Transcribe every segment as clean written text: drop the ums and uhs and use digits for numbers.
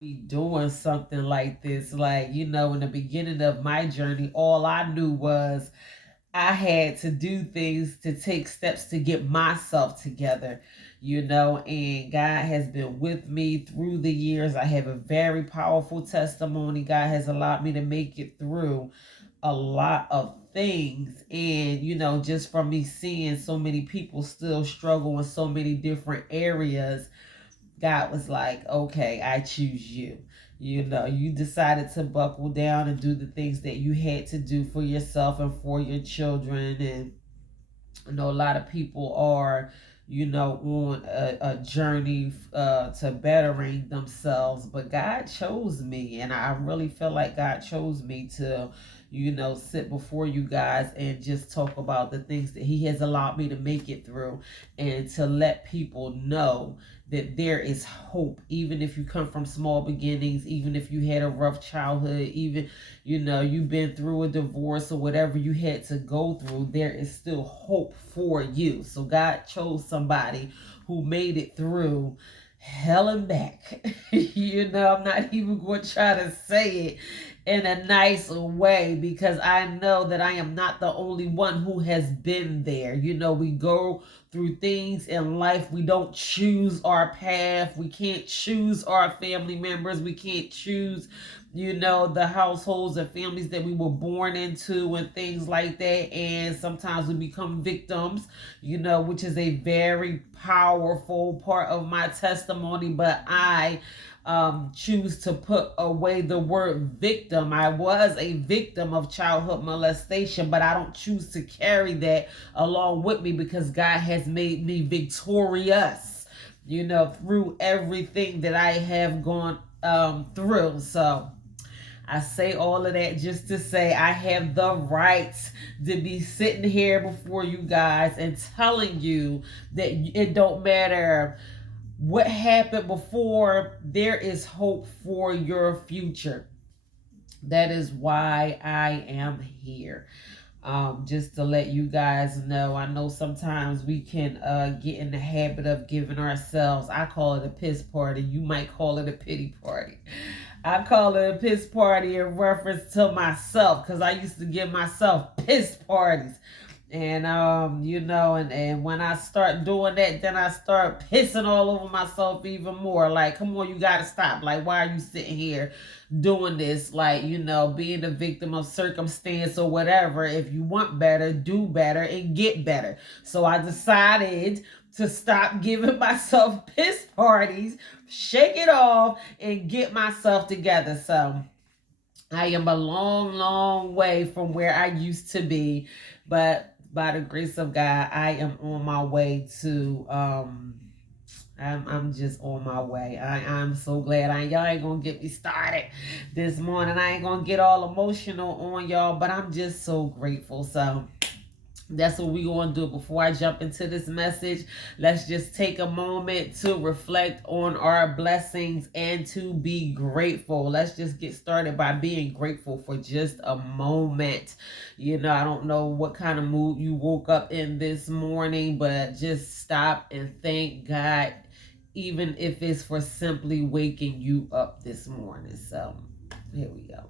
be doing something like this. Like, in the beginning of my journey, all I knew was I had to do things to take steps to get myself together, and God has been with me through the years. I have a very powerful testimony. God has allowed me to make it through a lot of things. And, just from me seeing so many people still struggle in so many different areas, God was like, okay, I choose you. You decided to buckle down and do the things that you had to do for yourself and for your children. And I know a lot of people are, on a journey to bettering themselves, but God chose me, and I really feel like God chose me to, sit before you guys and just talk about the things that He has allowed me to make it through, and to let people know that there is hope, even if you come from small beginnings, even if you had a rough childhood, even you've been through a divorce or whatever you had to go through, there is still hope for you. So God chose somebody who made it through hell and back. I'm not even going to try to say it in a nice way, because I know that I am not the only one who has been there. We go through things in life. We don't choose our path. We can't choose our family members. We can't choose, the households and families that we were born into and things like that. And sometimes we become victims, which is a very powerful part of my testimony. But I choose to put away the word victim. I was a victim of childhood molestation, but I don't choose to carry that along with me, because God has made me victorious, through everything that I have gone through. So I say all of that just to say I have the right to be sitting here before you guys and telling you that it don't matter what happened before, there is hope for your future. That is why I am here. Just to let you guys know, I know sometimes we can get in the habit of giving ourselves, I call it a piss party, you might call it a pity party. I call it a piss party in reference to myself, because I used to give myself piss parties. And and when I start doing that, then I start pissing all over myself even more. Like, come on, you gotta stop. Like, why are you sitting here doing this? Like, being a victim of circumstance or whatever. If you want better, do better and get better. So I decided to stop giving myself piss parties, shake it off, and get myself together. So I am a long, long way from where I used to be, but by the grace of God, I am on my way to I'm just on my way. I'm so glad. Y'all ain't gonna get me started this morning. I ain't gonna get all emotional on y'all, but I'm just so grateful. So that's what we going to do. Before I jump into this message, let's just take a moment to reflect on our blessings and to be grateful. Let's just get started by being grateful for just a moment. I don't know what kind of mood you woke up in this morning, but just stop and thank God, even if it's for simply waking you up this morning. So here we go.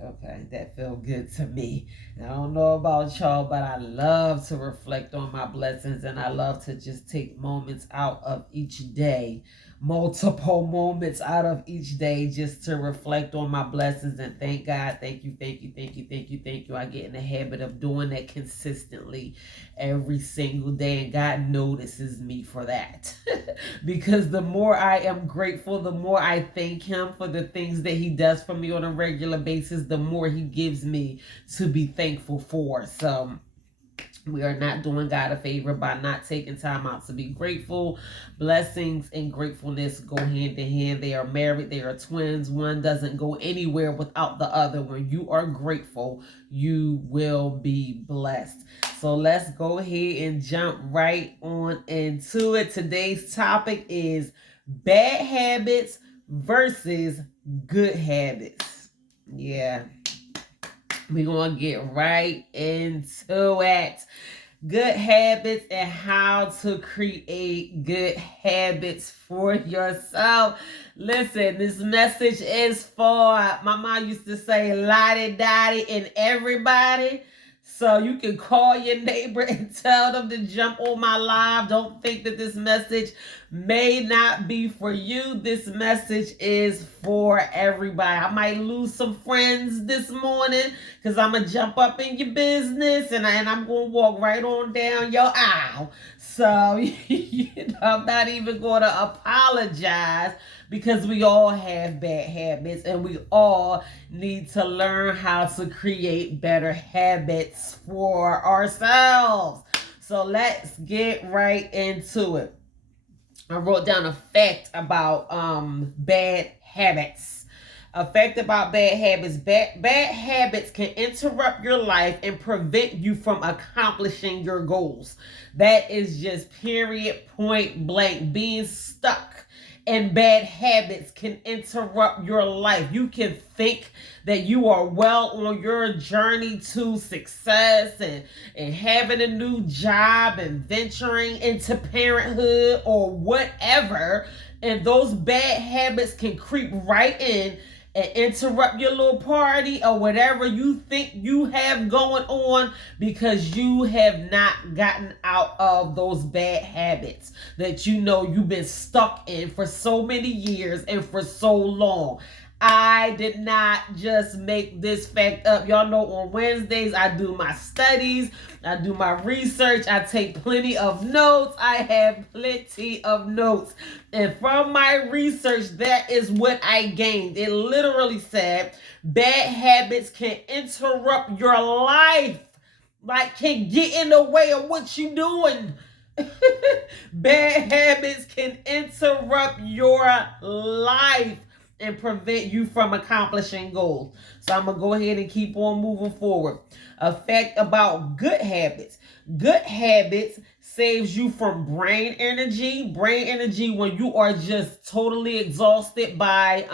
Okay, that felt good to me. I don't know about y'all, but I love to reflect on my blessings, and I love to just take moments out of each day, multiple moments out of each day, just to reflect on my blessings and thank God. Thank you, thank you, thank you, thank you, thank you. I get in the habit of doing that consistently every single day, and God notices me for that. Because the more I am grateful, the more I thank Him for the things that He does for me on a regular basis, the more He gives me to be thankful for. So We are not doing God a favor by not taking time out to be grateful. Blessings and gratefulness go hand in hand. They are married, they are twins. One doesn't go anywhere without the other. When you are grateful, you will be blessed. So let's go ahead and jump right on into it. Today's topic is bad habits versus good habits. Yeah, we're going to get right into it. Good habits and how to create good habits for yourself. Listen, this message is for, my mom used to say, lottie dottie and everybody. So you can call your neighbor and tell them to jump on my live. Don't think that this message may not be for you. This message is for everybody. I might lose some friends this morning because I'm going to jump up in your business and I'm going to walk right on down your aisle. So, I'm not even going to apologize, because we all have bad habits and we all need to learn how to create better habits for ourselves. So let's get right into it. I wrote down a fact about bad habits. A fact about bad habits. Bad habits can interrupt your life and prevent you from accomplishing your goals. That is just period, point blank. Being stuck and bad habits can interrupt your life. You can think that you are well on your journey to success and having a new job and venturing into parenthood or whatever. And those bad habits can creep right in and interrupt your little party or whatever you think you have going on, because you have not gotten out of those bad habits that you've been stuck in for so many years and for so long. I did not just make this fact up. Y'all know on Wednesdays I do my studies, I do my research, I take plenty of notes. I have plenty of notes. And from my research, that is what I gained. It literally said bad habits can interrupt your life, like can get in the way of what you're doing. Bad habits can interrupt your life and prevent you from accomplishing goals. So I'm going to go ahead and keep on moving forward. A fact about good habits. Good habits saves you from brain energy. Brain energy when you are just totally exhausted by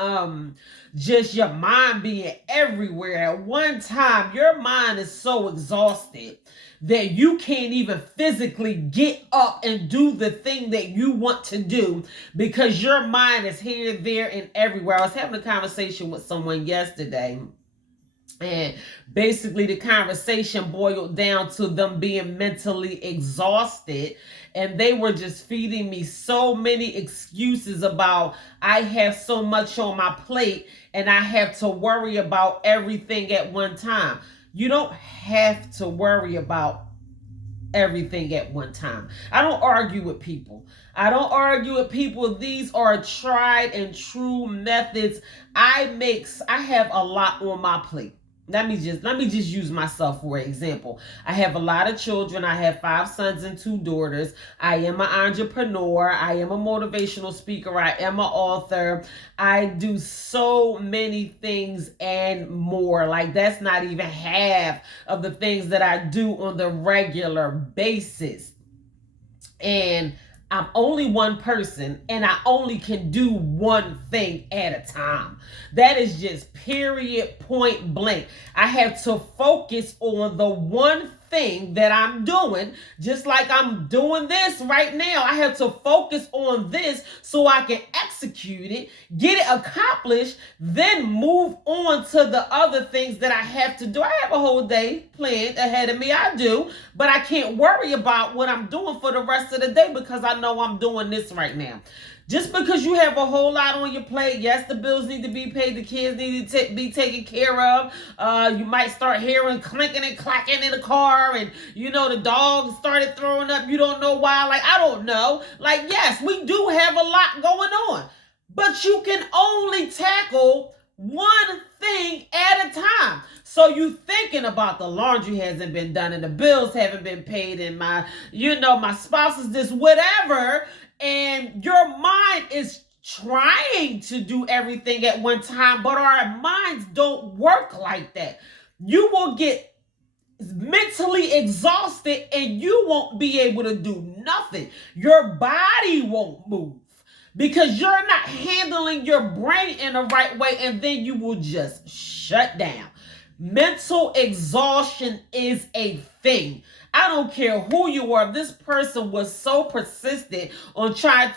just your mind being everywhere. At one time, your mind is so exhausted that you can't even physically get up and do the thing that you want to do because your mind is here, there, and everywhere. I was having a conversation with someone yesterday, and basically the conversation boiled down to them being mentally exhausted, and they were just feeding me so many excuses about, I have so much on my plate and I have to worry about everything at one time. You don't have to worry about everything at one time. I don't argue with people. These are tried and true methods. I have a lot on my plate. Let me just use myself for example. I have a lot of children. I have 5 sons and 2 daughters. I am an entrepreneur. I am a motivational speaker. I am an author. I do so many things and more. Like, that's not even half of the things that I do on the regular basis. And I'm only one person and I only can do one thing at a time. That is just period, point blank. I have to focus on the one thing that I'm doing, just like I'm doing this right now. I have to focus on this so I can execute it, get it accomplished, then move on to the other things that I have to do. I have a whole day planned ahead of me. I do, but I can't worry about what I'm doing for the rest of the day because I know I'm doing this right now. Just because you have a whole lot on your plate, yes, the bills need to be paid, the kids need to be taken care of. You might start hearing clinking and clacking in the car, and the dog started throwing up. You don't know why. Like, I don't know. Like, yes, we do have a lot going on, but you can only tackle one thing at a time. So you thinking about the laundry hasn't been done and the bills haven't been paid and my spouse is this, whatever. And your mind is trying to do everything at one time, but our minds don't work like that. You will get mentally exhausted and you won't be able to do nothing. Your body won't move because you're not handling your brain in the right way, and then you will just shut down. Mental exhaustion is a thing. I don't care who you are. This person was so persistent on trying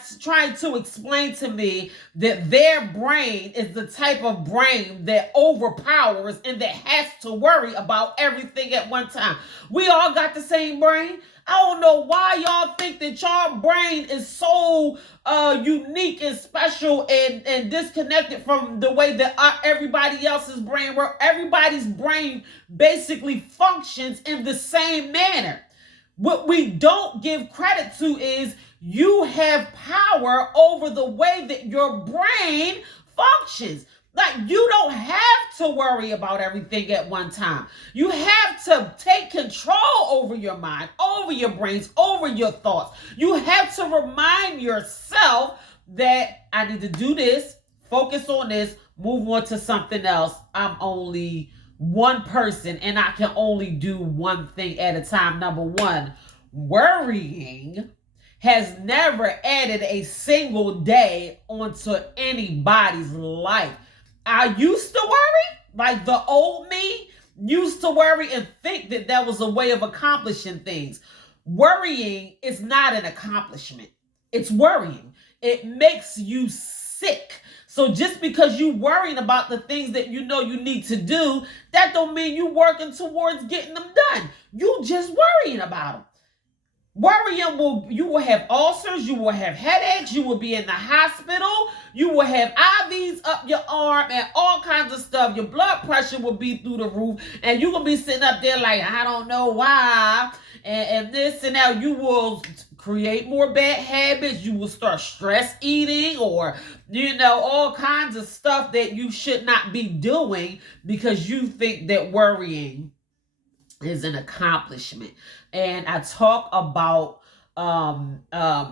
to explain to me that their brain is the type of brain that overpowers and that has to worry about everything at one time. We all got the same brain. I don't know why y'all think that your brain is so unique and special and disconnected from the way that everybody else's brain works. Everybody's brain basically functions in the same manner. What we don't give credit to is you have power over the way that your brain functions. Like, you don't have to worry about everything at one time. You have to take control over your mind, over your brains, over your thoughts. You have to remind yourself that I need to do this, focus on this, move on to something else. I'm only one person and I can only do one thing at a time. Number one, worrying has never added a single day onto anybody's life. I used to worry, like the old me used to worry and think that that was a way of accomplishing things. Worrying is not an accomplishment. It's worrying. It makes you sick. So just because you worrying about the things that you know you need to do, that don't mean you working towards getting them done. You just worrying about them. Worrying you will have ulcers, you will have headaches, you will be in the hospital, you will have IVs up your arm and all kinds of stuff. Your blood pressure will be through the roof, and you will be sitting up there like, I don't know why, and this and that. You will create more bad habits. You will start stress eating or, all kinds of stuff that you should not be doing because you think that worrying is an accomplishment. And I talk about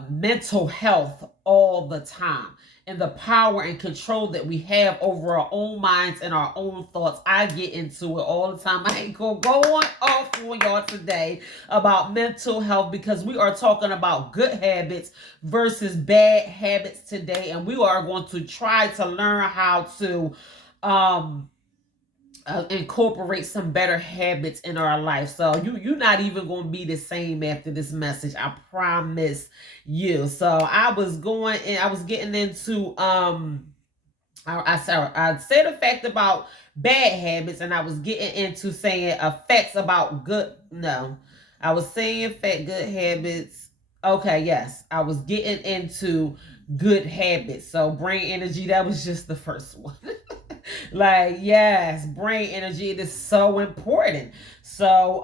mental health all the time and the power and control that we have over our own minds and our own thoughts. I get into it all the time. I ain't gonna go on off on y'all today about mental health because we are talking about good habits versus bad habits today, and we are going to try to learn how to incorporate some better habits in our life. So you're not even going to be the same after this message. I promise you. So I was getting into I said a fact about bad habits, and I was getting into saying effects about good. No, I was saying good habits. Okay, yes, I was getting into good habits. So brain energy, that was just the first one. Like, yes, brain energy, it is so important. So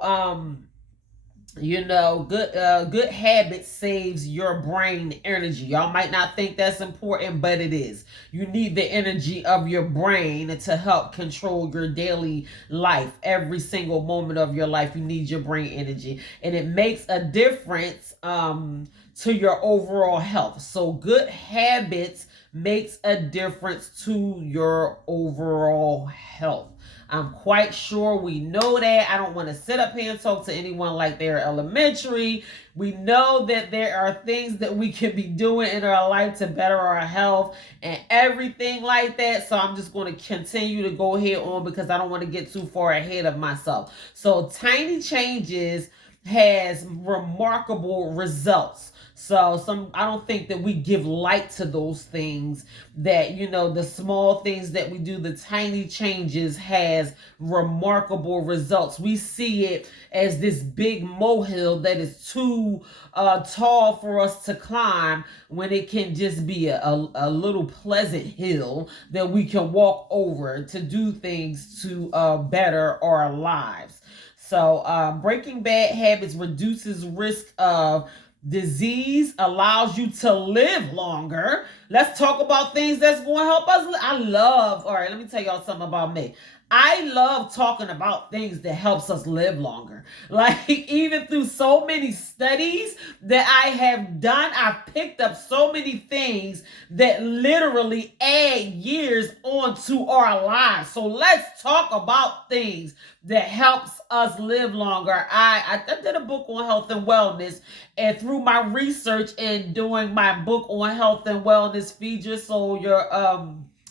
good habit saves your brain energy. Y'all might not think that's important, but it is. You need the energy of your brain to help control your daily life. Every single moment of your life, you need your brain energy, and it makes a difference to your overall health. So good habits makes a difference to your overall health. I'm quite sure we know that. I don't want to sit up here and talk to anyone like they're elementary. We know that there are things that we can be doing in our life to better our health and everything like that. So I'm just going to continue to go ahead on because I don't want to get too far ahead of myself. So tiny changes has remarkable results. So I don't think that we give light to those things that, the small things that we do, the tiny changes has remarkable results. We see it as this big molehill that is too tall for us to climb when it can just be a little pleasant hill that we can walk over to do things to better our lives. So breaking bad habits reduces risk of Disease allows you to live longer. Let's talk about things that's going to help us. All right, let me tell y'all something about me. I love talking about things that helps us live longer. Like, even through so many studies that I have done, I've picked up so many things that literally add years onto our lives. So let's talk about things that helps us live longer. I did a book on health and wellness, and through my research and doing my book on health and wellness, Feed Your Soul,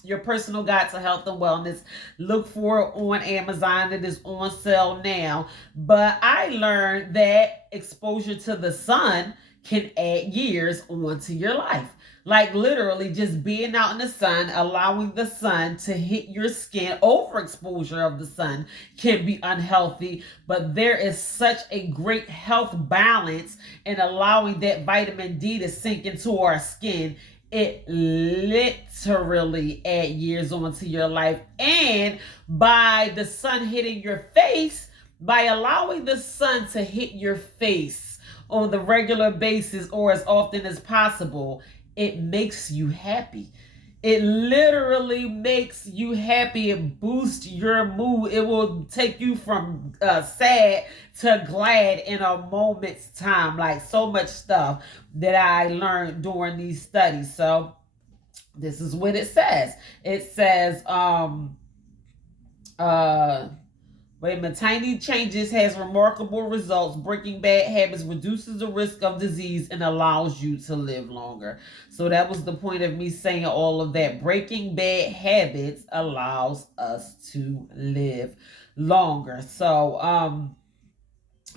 your personal guide to health and wellness. Look for it on Amazon. It is on sale now. But I learned that exposure to the sun can add years onto your life. Like, literally just being out in the sun, allowing the sun to hit your skin, overexposure of the sun can be unhealthy, but there is such a great health balance in allowing that vitamin D to sink into our skin. It literally add years onto your life. And by the sun hitting your face, by allowing the sun to hit your face on the regular basis or as often as possible, it makes you happy. It literally makes you happy. It boosts your mood. It will take you from sad to glad in a moment's time. Like, so much stuff that I learned during these studies. So this is what it says. It says, wait a minute. Tiny changes has remarkable results. Breaking bad habits reduces the risk of disease and allows you to live longer. So that was the point of me saying all of that. Breaking bad habits allows us to live longer. So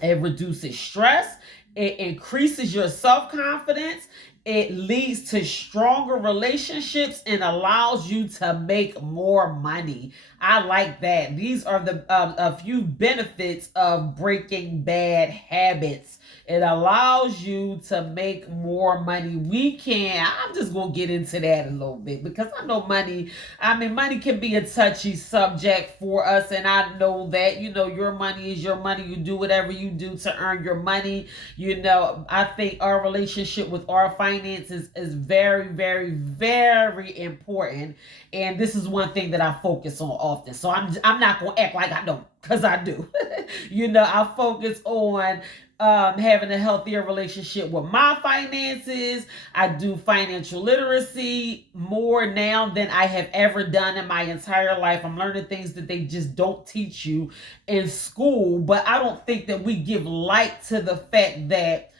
it reduces stress. It increases your self-confidence. It leads to stronger relationships and allows you to make more money. I like that. These are the a few benefits of breaking bad habits. It allows you to make more money. I'm just going to get into that a little bit because I know money can be a touchy subject for us. And I know that, your money is your money. You do whatever you do to earn your money. I think our relationship with our finances is very, very, very important. And this is one thing that I focus on often. So I'm not going to act like I don't, because I do. I focus on having a healthier relationship with my finances. I do financial literacy more now than I have ever done in my entire life. I'm learning things that they just don't teach you in school, but I don't think that we give light to the fact that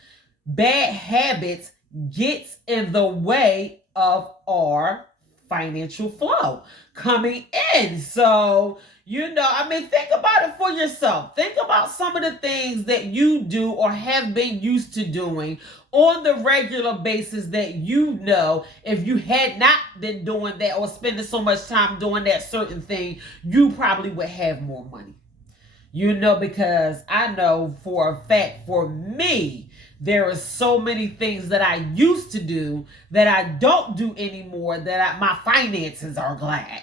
bad habits gets in the way of our financial flow coming in. So, think about it for yourself. Think about some of the things that you do or have been used to doing on the regular basis that if you had not been doing that or spending so much time doing that certain thing, you probably would have more money. Because I know for a fact, for me, there are so many things that I used to do that I don't do anymore, that my finances are glad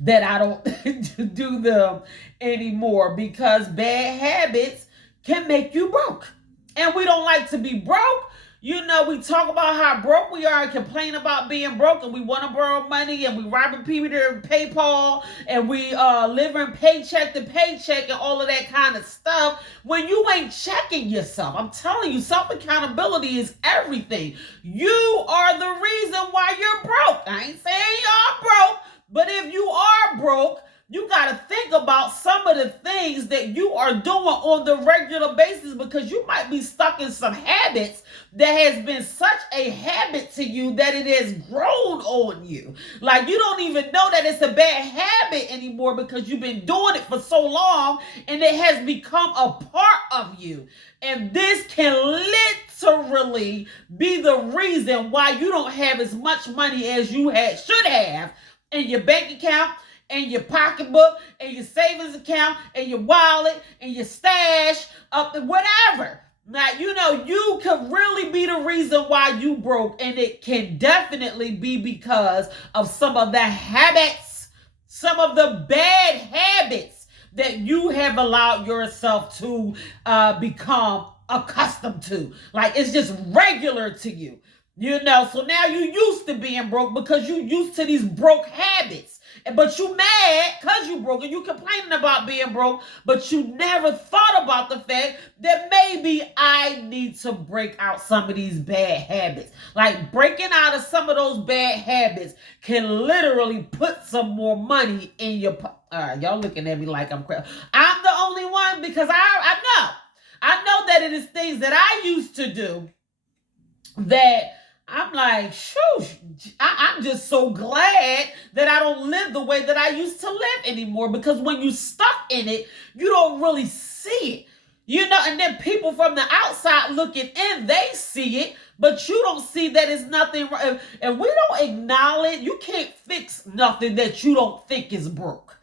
that I don't do them anymore, because bad habits can make you broke. And we don't like to be broke. We talk about how broke we are and complain about being broke, and we want to borrow money, and we robbing people to PayPal, and we living paycheck to paycheck and all of that kind of stuff when you ain't checking yourself. I'm telling you, self-accountability is everything. You are the reason why you're broke. I ain't saying y'all broke, but if you are broke, you got to think about some of the things that you are doing on the regular basis, because you might be stuck in some habits that has been such a habit to you that it has grown on you. Like, you don't even know that it's a bad habit anymore because you've been doing it for so long and it has become a part of you. And this can literally be the reason why you don't have as much money as you should have in your bank account, and your pocketbook, and your savings account, and your wallet, and your stash, whatever. Now, you could really be the reason why you broke, and it can definitely be because of some of the habits, some of the bad habits that you have allowed yourself to become accustomed to. Like it's just regular to you. You know, so now you used to being broke because you used to these broke habits. But you mad because you broke and you complaining about being broke, but you never thought about the fact that maybe I need to break out some of these bad habits. Like breaking out of some of those bad habits can literally put some more money in your pocket. All right, y'all looking at me like I'm crazy. I'm the only one because I know that it is things that I used to do that I'm like, shoo, I'm just so glad that I don't live the way that I used to live anymore. Because when you stuck in it, you don't really see it. You know, and then people from the outside looking in, they see it, but you don't see that it's nothing wrong. And we don't acknowledge, you can't fix nothing that you don't think is broke.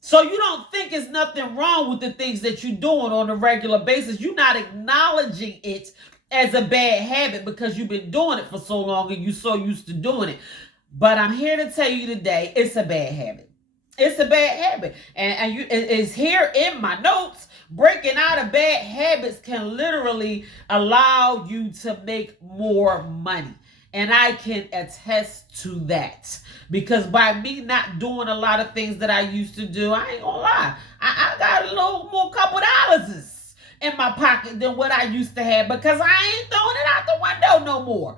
So you don't think it's nothing wrong with the things that you're doing on a regular basis. You're not acknowledging it as a bad habit because you've been doing it for so long and you're so used to doing it. But I'm here to tell you today, it's a bad habit. It's a bad habit. And it's here in my notes. Breaking out of bad habits can literally allow you to make more money. And I can attest to that. Because by me not doing a lot of things that I used to do, I ain't gonna lie, I got a little more couple dollars in my pocket than what I used to have because I ain't throwing it out the window no more.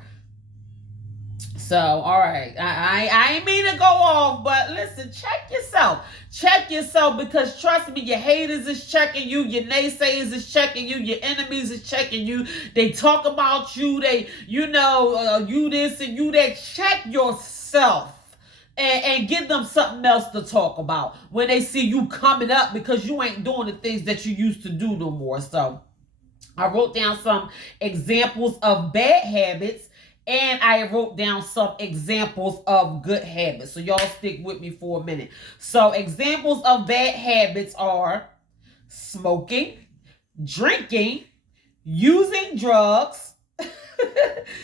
So, all right, I ain't mean to go off, but listen, check yourself. Check yourself because trust me, your haters is checking you, your naysayers is checking you, your enemies is checking you. They talk about you, you this and you that. Check yourself. And give them something else to talk about when they see you coming up because you ain't doing the things that you used to do no more. So I wrote down some examples of bad habits and I wrote down some examples of good habits. So y'all stick with me for a minute. So examples of bad habits are smoking, drinking, using drugs.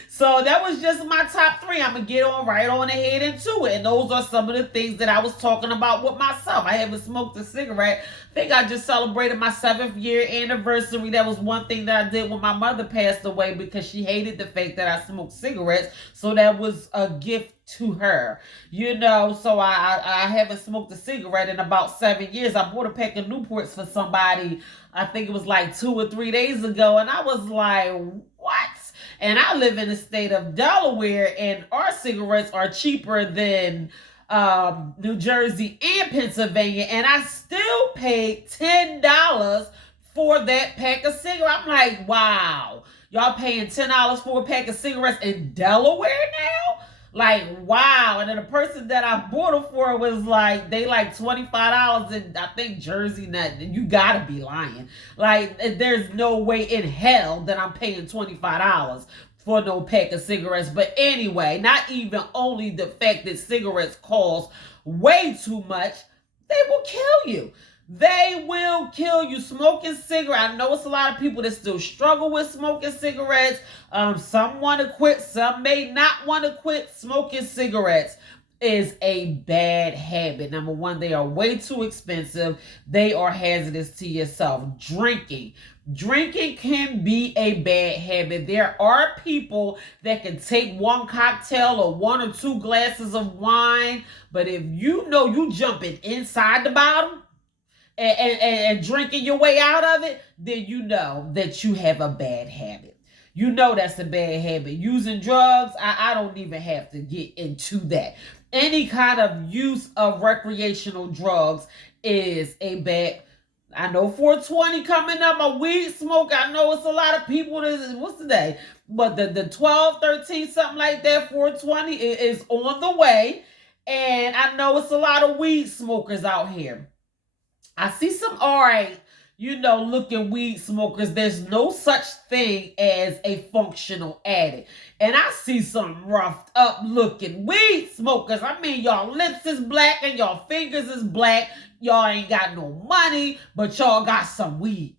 So that was just my top 3. I'm going to get right on ahead into it. And those are some of the things that I was talking about with myself. I haven't smoked a cigarette. I think I just celebrated my 7th year anniversary. That was one thing that I did when my mother passed away because she hated the fact that I smoked cigarettes. So that was a gift to her. You know, so I haven't smoked a cigarette in about 7 years. I bought a pack of Newports for somebody, I think it was like 2 or 3 days ago. And I was like, what? And I live in the state of Delaware, and our cigarettes are cheaper than New Jersey and Pennsylvania. And I still paid $10 for that pack of cigarettes. I'm like, wow. Y'all paying $10 for a pack of cigarettes in Delaware now? Like, wow. And then the person that I bought it for was like, they like $25 in, I think, Jersey. You gotta be lying. Like, there's no way in hell that I'm paying $25 for no pack of cigarettes. But anyway, not even only the fact that cigarettes cost way too much, they will kill you. They will kill you. Smoking cigarettes. I know it's a lot of people that still struggle with smoking cigarettes. Some want to quit. Some may not want to quit. Smoking cigarettes is a bad habit. Number one, they are way too expensive. They are hazardous to yourself. Drinking. Drinking can be a bad habit. There are people that can take one cocktail or 1 or 2 glasses of wine, but if you know you jumping inside the bottle and drinking your way out of it, then you know that you have a bad habit. You know that's a bad habit. Using drugs, I don't even have to get into that. Any kind of use of recreational drugs is a bad. I know 420 coming up, a weed smoke. I know it's a lot of people. What's the day? But the 12, 13, something like that, 420 is on the way. And I know it's a lot of weed smokers out here. I see some all right, looking weed smokers. There's no such thing as a functional addict. And I see some roughed up looking weed smokers. I mean, y'all lips is black and y'all fingers is black. Y'all ain't got no money, but y'all got some weed.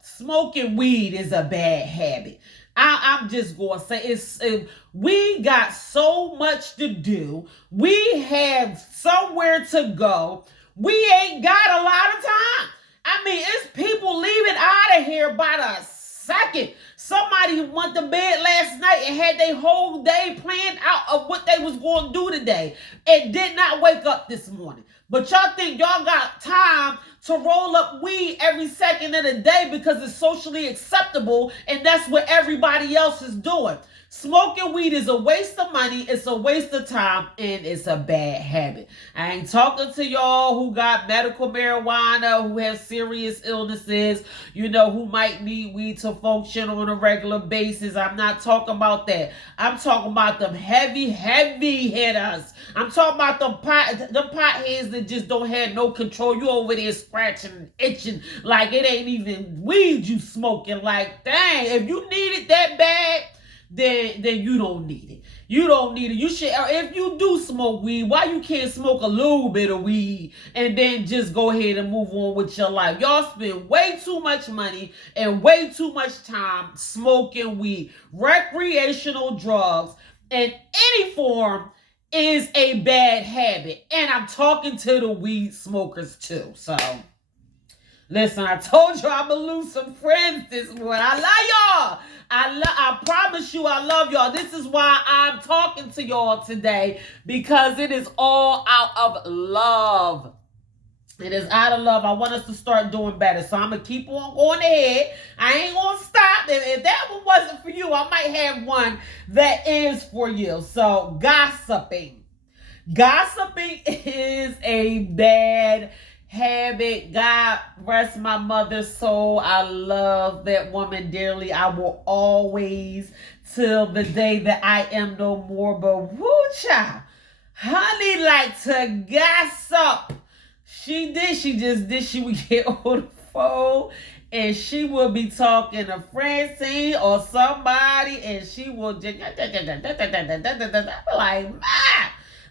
Smoking weed is a bad habit. I'm just going to say we got so much to do. We have somewhere to go. We ain't got a lot of time. I mean, it's people leaving out of here by the second. Somebody went to bed last night and had their whole day planned out of what they was going to do today and did not wake up this morning. But y'all think y'all got time to roll up weed every second of the day because it's socially acceptable and that's what everybody else is doing. Smoking weed is a waste of money, it's a waste of time, and it's a bad habit. I ain't talking to y'all who got medical marijuana, who have serious illnesses, who might need weed to function on a regular basis. I'm not talking about that. I'm talking about them heavy hitters. I'm talking about them potheads that just don't have no control. You over there scratching and itching like it ain't even weed you smoking. Like, dang, if you need it that bad, then you don't need it. You don't need it. You should, if you do smoke weed, why you can't smoke a little bit of weed and then just go ahead and move on with your life? Y'all spend way too much money and way too much time smoking weed. Recreational drugs in any form is a bad habit. And I'm talking to the weed smokers too. So listen, I told you I'm gonna lose some friends this morning. I love y'all. I promise you I love y'all. This is why I'm talking to y'all today, because it is all out of love. It is out of love. I want us to start doing better. So I'm going to keep on going ahead. I ain't going to stop. If that one wasn't for you, I might have one that is for you. So gossiping. Gossiping is a bad habit. God rest my mother's soul. I love that woman dearly. I will always, till the day that I am no more. But woo child, honey like to gossip. She would get on the phone and she will be talking to Francine or somebody and she will just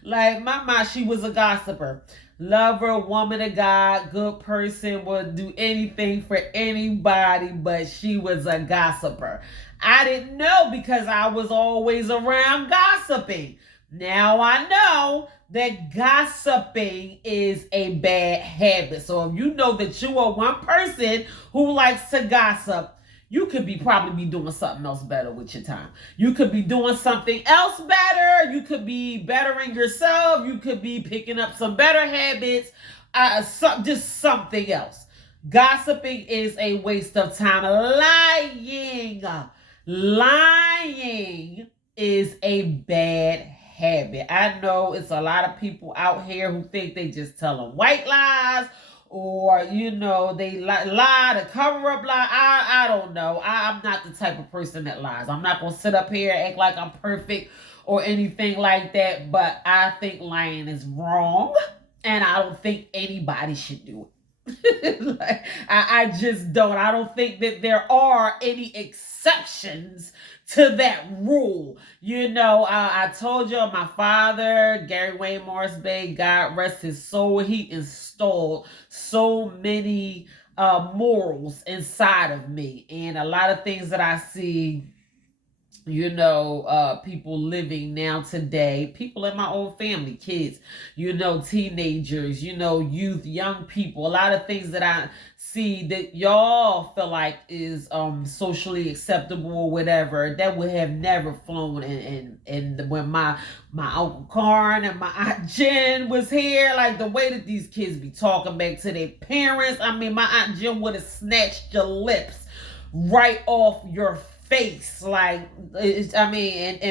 like mama, she was a gossiper. Lover, woman of God, good person, would do anything for anybody, but she was a gossiper. I didn't know because I was always around gossiping. Now I know that gossiping is a bad habit. So if you know that you are one person who likes to gossip, you could probably be doing something else better with your time. You could be doing something else better. You could be bettering yourself. You could be picking up some better habits. Just something else. Gossiping is a waste of time. Lying is a bad habit. I know it's a lot of people out here who think they just telling white lies, or they lie to cover up lie. I don't know. I'm not the type of person that lies. I'm not gonna sit up here and act like I'm perfect or anything like that, but I think lying is wrong and I don't think anybody should do it. I just don't. I don't think that there are any exceptions to that rule. I told you my father, Gary Wayne Morris Bay, God rest his soul, he installed so many morals inside of me. And a lot of things that I see, people living now today, people in my own family, kids, teenagers, youth, young people, a lot of things that I see that y'all feel like is socially acceptable or whatever, that would have never flown. And when my Uncle Karn and my Aunt Jen was here, like the way that these kids be talking back to their parents, I mean, my Aunt Jen would have snatched your lips right off your face. And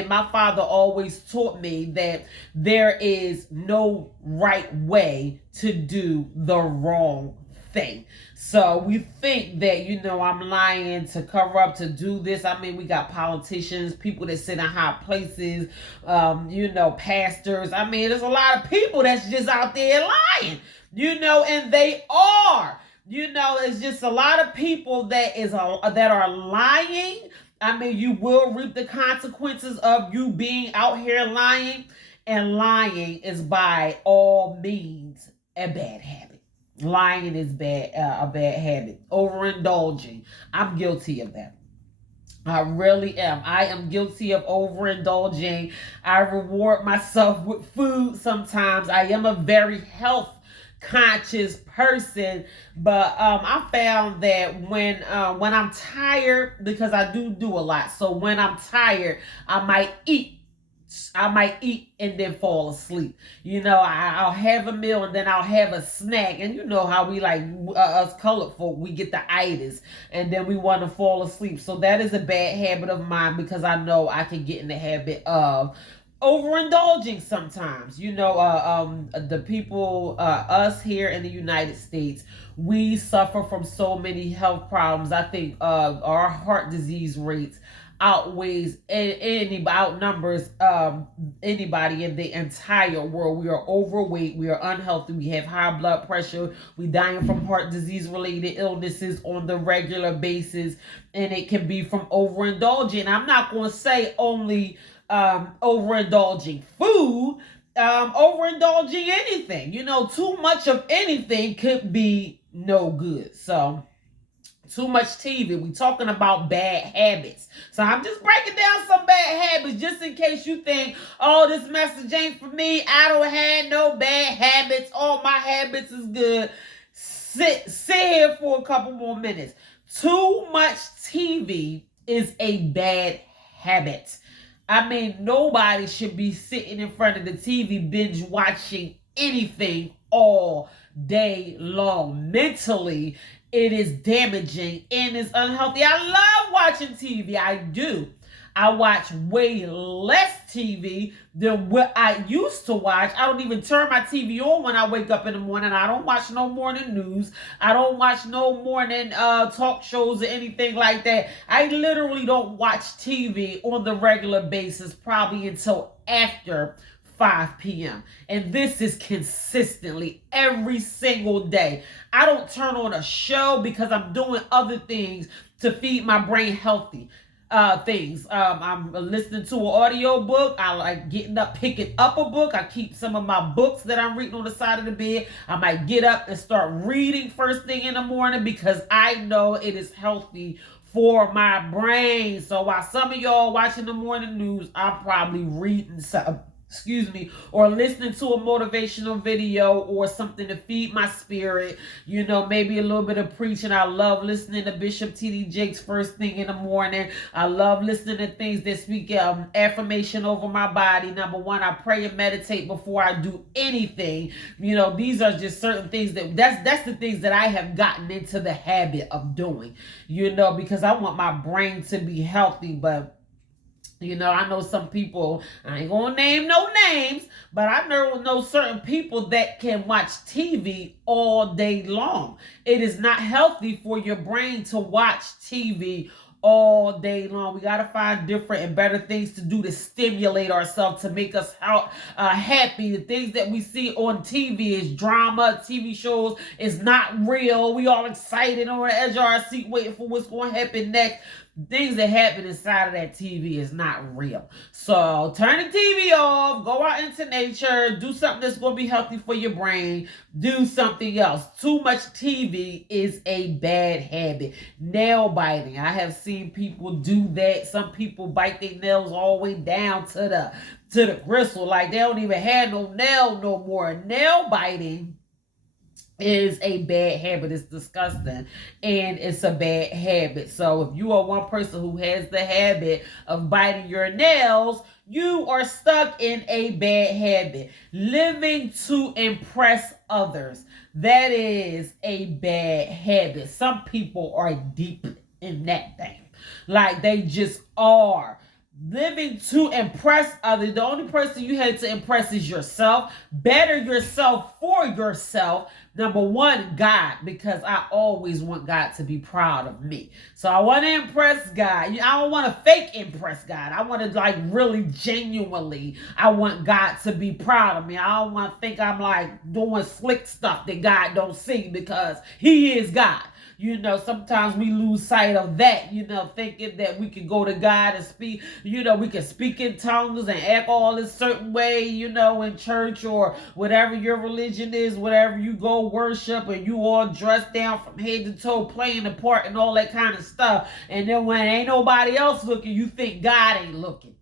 my father always taught me that there is no right way to do the wrong thing. So we think that, I'm lying to cover up, to do this. I mean, we got politicians, people that sit in high places, pastors. I mean, there's a lot of people that's just out there lying, and they are. It's just a lot of people that are lying. I mean, you will reap the consequences of you being out here lying. And lying is by all means a bad habit. Lying is bad, a bad habit. Overindulging. I'm guilty of that. I really am. I am guilty of overindulging. I reward myself with food sometimes. I am a very health conscious person. But I found that when I'm tired, because I do a lot, so when I'm tired, I might eat. I might eat and then fall asleep. I'll have a meal and then I'll have a snack. And you know how we like, us colored folk, we get the itis and then we want to fall asleep. So that is a bad habit of mine, because I know I can get in the habit of overindulging sometimes. The people, us here in the United States, we suffer from so many health problems. I think our heart disease rates outnumbers anybody in the entire world. We are overweight, we are unhealthy, we have high blood pressure, we dying from heart disease related illnesses on the regular basis, and it can be from overindulging. I'm not going to say only overindulging food, overindulging anything. Too much of anything could be no good. So too much TV. We talking about bad habits. So I'm just breaking down some bad habits just in case you think, oh, this message ain't for me. I don't have no bad habits. All my habits is good. Sit here for a couple more minutes. Too much TV is a bad habit. I mean, nobody should be sitting in front of the TV binge watching anything all day long. Mentally, it is damaging and it's unhealthy. I love watching TV. I do. I watch way less TV than what I used to watch. I don't even turn my TV on when I wake up in the morning. I don't watch no morning news. I don't watch no morning talk shows or anything like that. I literally don't watch TV on the regular basis probably until after 5 p.m. And this is consistently every single day. I don't turn on a show because I'm doing other things to feed my brain healthy things. I'm listening to an audio book. I like getting up, picking up a book. I keep some of my books that I'm reading on the side of the bed. I might get up and start reading first thing in the morning because I know it is healthy for my brain. So while some of y'all watching the morning news, I'm probably reading some, or listening to a motivational video or something to feed my spirit, maybe a little bit of preaching. I love listening to Bishop T.D. Jakes first thing in the morning. I love listening to things that speak affirmation over my body. Number one, I pray and meditate before I do anything. These are just certain things that's the things that I have gotten into the habit of doing, because I want my brain to be healthy. But I know some people, I ain't gonna name no names, but I know certain people that can watch TV all day long. It is not healthy for your brain to watch TV all day long. We got to find different and better things to do to stimulate ourselves, to make us happy. The things that we see on TV is drama. TV shows is not real. We all excited on the edge of our seat waiting for what's going to happen next. Things that happen inside of that TV is not real. So turn the TV off, go out into nature, do something that's going to be healthy for your brain, do something else. Too much TV is a bad habit. Nail biting. I have seen people do that. Some people bite their nails all the way down to the gristle. Like they don't even have no nail no more. Nail biting is a bad habit. It's disgusting and it's a bad habit. So if you are one person who has the habit of biting your nails, you are stuck in a bad habit. Living to impress others, that is a bad habit. Some people are deep in that thing. Like they just are. Living to impress others. The only person you have to impress is yourself. Better yourself for yourself. Number one, God, because I always want God to be proud of me. So I want to impress God. I don't want to fake impress God. I want to really genuinely, I want God to be proud of me. I don't want to think I'm doing slick stuff that God don't see, because he is God. Sometimes we lose sight of that, thinking that we can go to God and speak, we can speak in tongues and act all a certain way, in church or whatever your religion is, whatever you go worship, and you all dressed down from head to toe, playing the part and all that kind of stuff. And then when ain't nobody else looking, you think God ain't looking.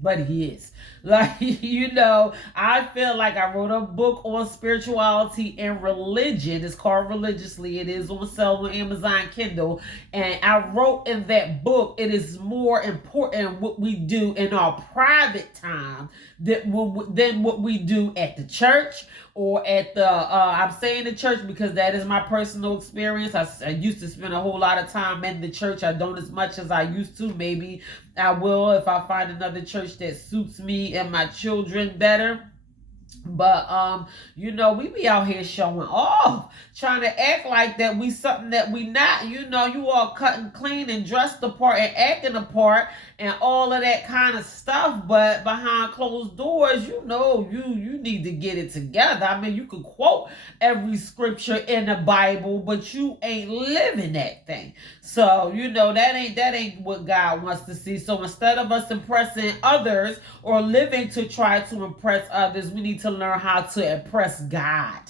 but he is. Like, I feel like I wrote a book on spirituality and religion. It's called Religiously. It is on sale on Amazon Kindle. And I wrote in that book, it is more important what we do in our private time than what we do at the church or at the, I'm saying the church because that is my personal experience. I used to spend a whole lot of time in the church. I don't as much as I used to. Maybe I will if I find another church that suits me and my children better. But we be out here showing off, trying to act like that we something that we not. You all cutting clean and dressed the part and acting the part and all of that kind of stuff. But behind closed doors, you need to get it together. I mean, you could quote every scripture in the Bible, but you ain't living that thing. So that ain't what God wants to see. So instead of us impressing others or living to try to impress others, we need to learn how to impress God.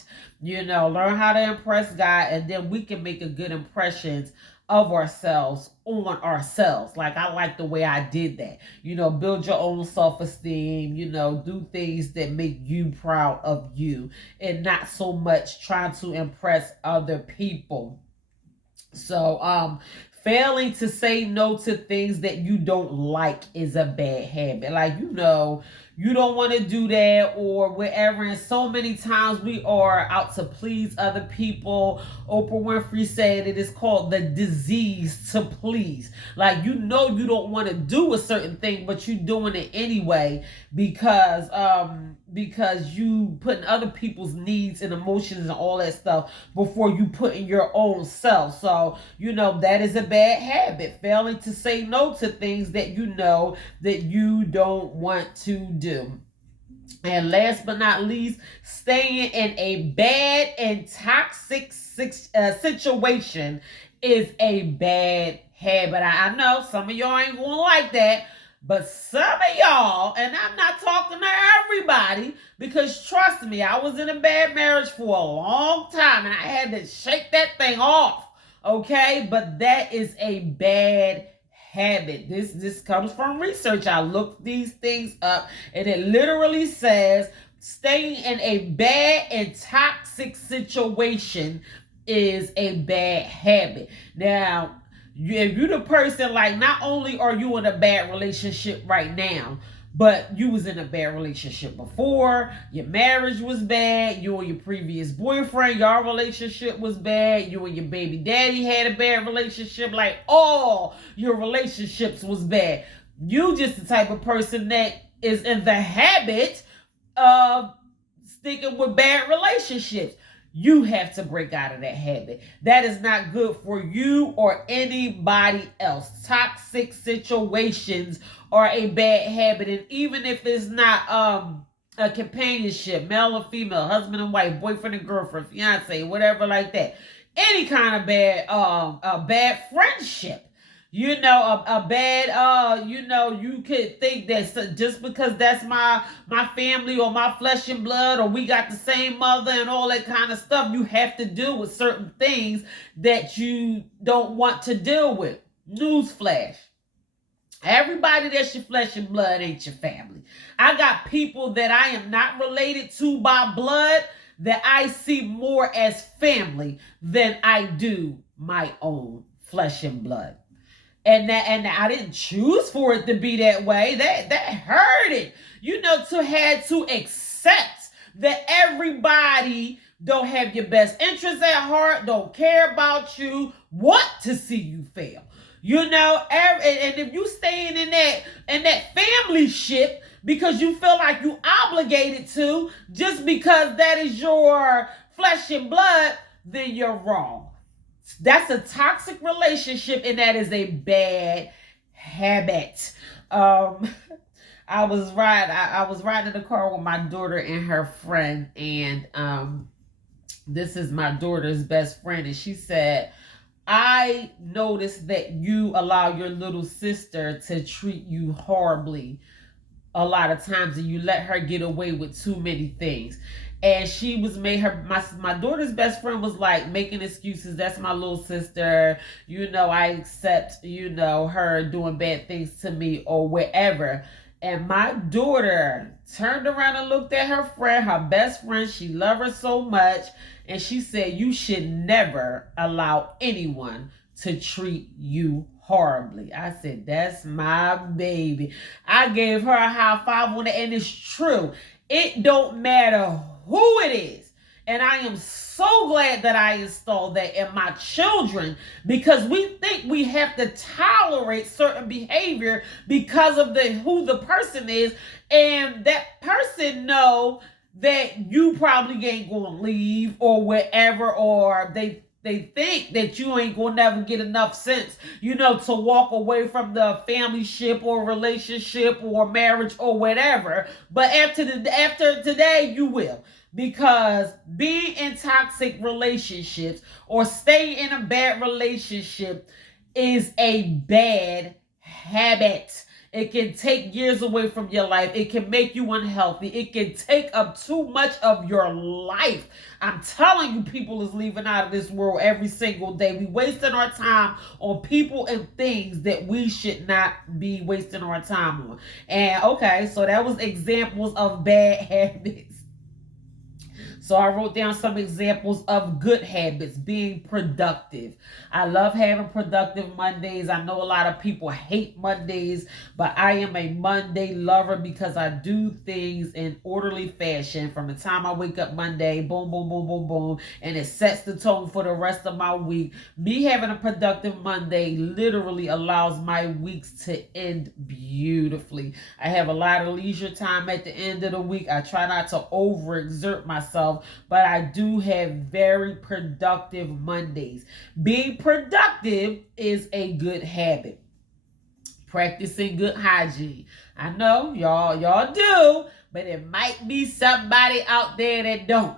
Learn how to impress God, and then we can make a good impressions of ourselves on ourselves. Like, I like the way I did that. Build your own self-esteem, do things that make you proud of you and not so much trying to impress other people. So, failing to say no to things that you don't like is a bad habit. Like, you don't want to do that or whatever. And so many times we are out to please other people. Oprah Winfrey said it is called the disease to please. Like, you don't want to do a certain thing, but you're doing it anyway because you putting other people's needs and emotions and all that stuff before you putting your own self. So, that is a bad habit. Failing to say no to things that that you don't want to do. And last but not least, staying in a bad and toxic situation is a bad habit. I know some of y'all ain't gonna like that, but some of y'all, and I'm not talking to everybody, because trust me, I was in a bad marriage for a long time and I had to shake that thing off. Okay, but that is a bad habit. This comes from research. I looked these things up and it literally says staying in a bad and toxic situation is a bad habit. Now, if you're the person, like, not only are you in a bad relationship right now, but you was in a bad relationship before, your marriage was bad, you and your previous boyfriend, your relationship was bad, you and your baby daddy had a bad relationship, like all your relationships was bad. You just the type of person that is in the habit of sticking with bad relationships. You have to break out of that habit. That is not good for you or anybody else. Toxic situations are a bad habit. And even if it's not a companionship, male or female, husband and wife, boyfriend and girlfriend, fiance, whatever like that, any kind of bad friendship, a bad, you could think that just because that's my family or my flesh and blood, or we got the same mother and all that kind of stuff, you have to deal with certain things that you don't want to deal with. Newsflash. Everybody that's your flesh and blood ain't your family. I got people that I am not related to by blood that I see more as family than I do my own flesh and blood. And I didn't choose for it to be that way. That hurt it. To have to accept that everybody don't have your best interests at heart, don't care about you, want to see you fail. And if you staying in that family ship because you feel like you obligated to, just because that is your flesh and blood, then you're wrong. That's a toxic relationship, and that is a bad habit. I was riding in the car with my daughter and her friend, and this is my daughter's best friend, and she said, I noticed that you allow your little sister to treat you horribly a lot of times, and you let her get away with too many things. And she was my daughter's best friend was like making excuses. That's my little sister. I accept, her doing bad things to me or whatever. And my daughter turned around and looked at her friend, her best friend. She loved her so much. And she said, you should never allow anyone to treat you horribly. I said, that's my baby. I gave her a high five on it, and it's true. It don't matter who it is. And I am so glad that I installed that in my children, because we think we have to tolerate certain behavior because of who the person is, and that person know that you probably ain't gonna leave or whatever, or they think that you ain't gonna never get enough sense, to walk away from the family ship or relationship or marriage or whatever. But after today, you will. Because being in toxic relationships or staying in a bad relationship is a bad habit. It can take years away from your life. It can make you unhealthy. It can take up too much of your life. I'm telling you, people is leaving out of this world every single day. We wasting our time on people and things that we should not be wasting our time on. And okay, so that was examples of bad habits. So I wrote down some examples of good habits, being productive. I love having productive Mondays. I know a lot of people hate Mondays, but I am a Monday lover because I do things in orderly fashion. From the time I wake up Monday, boom, boom, boom, boom, boom, and it sets the tone for the rest of my week. Me having a productive Monday literally allows my weeks to end beautifully. I have a lot of leisure time at the end of the week. I try not to overexert myself, but I do have very productive Mondays. Being productive is a good habit. Practicing good hygiene. I know y'all do, but it might be somebody out there that don't.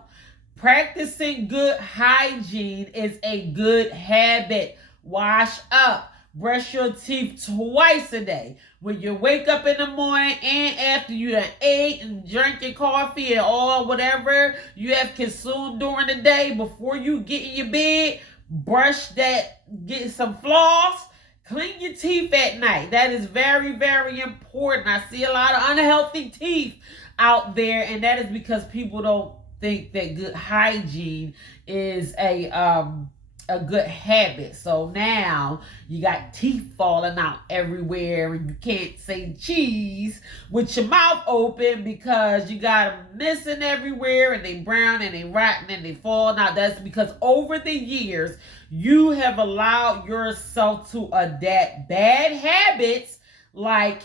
Practicing good hygiene is a good habit. Wash up. Brush your teeth twice a day. When you wake up in the morning and after you done ate and drank your coffee and all whatever you have consumed during the day, before you get in your bed, brush that, get some floss, clean your teeth at night. That is very, very important. I see a lot of unhealthy teeth out there, and that is because people don't think that good hygiene is a good habit. So now you got teeth falling out everywhere, and you can't say cheese with your mouth open because you got them missing everywhere, and they brown and they rotten and they fall out. That's because over the years you have allowed yourself to adapt bad habits, like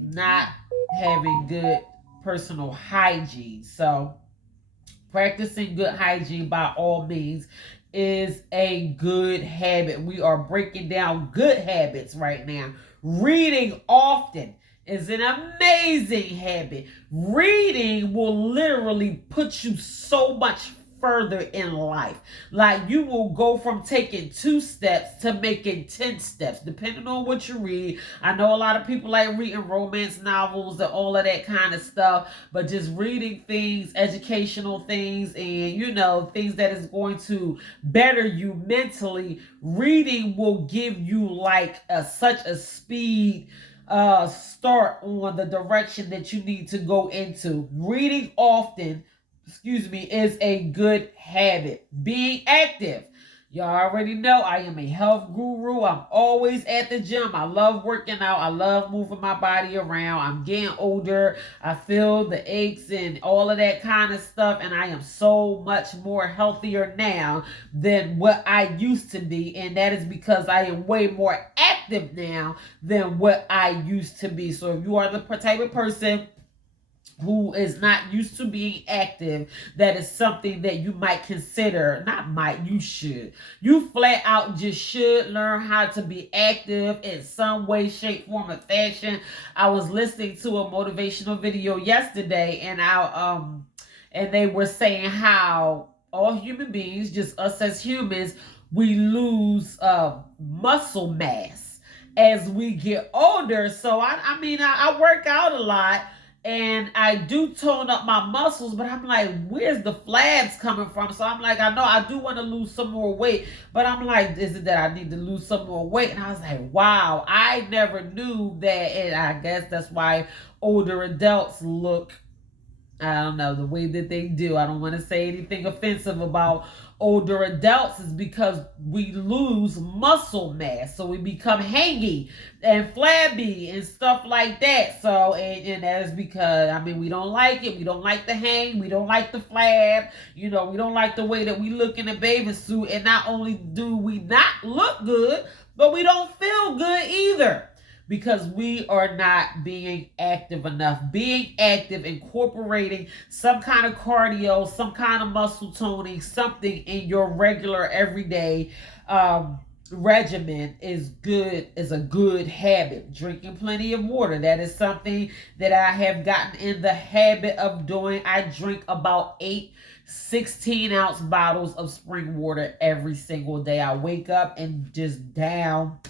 not having good personal hygiene. So practicing good hygiene by all means is a good habit. We are breaking down good habits right now. Reading often is an amazing habit. Reading will literally put you so much further in life. Like, you will go from taking 2 steps to making 10 steps, depending on what you read. I know a lot of people like reading romance novels and all of that kind of stuff, but just reading things, educational things, and things that is going to better you mentally, reading will give you like such a speed start on the direction that you need to go into. Reading often, is a good habit. Being active. Y'all already know I am a health guru. I'm always at the gym. I love working out. I love moving my body around. I'm getting older. I feel the aches and all of that kind of stuff. And I am so much more healthier now than what I used to be. And that is because I am way more active now than what I used to be. So if you are the type of person who is not used to being active, that is something that you might consider. Not might, you should. You flat out just should learn how to be active in some way, shape, form, or fashion. I was listening to a motivational video yesterday, and they were saying how all human beings, just us as humans, we lose muscle mass as we get older. So I work out a lot. and I do tone up my muscles, but I'm like, where's the flabs coming from? So I'm like, I know I do want to lose some more weight, but I'm like, is it that I need to lose some more weight? And I was like, wow, I never knew that. And I guess that's why older adults look, I don't know, the way that they do. I don't want to say anything offensive about older adults, is because we lose muscle mass. So we become hangy and flabby and stuff like that. So, and that is because, I mean, we don't like it. We don't like the hang. We don't like the flab. You know, we don't like the way that we look in a bathing suit. And not only do we not look good, but we don't feel good either, because we are not being active enough. Being active, incorporating some kind of cardio, some kind of muscle toning, something in your regular everyday regimen is good, is a good habit. Drinking plenty of water, that is something that I have gotten in the habit of doing. I drink about 8 16-ounce bottles of spring water every single day. I wake up and just down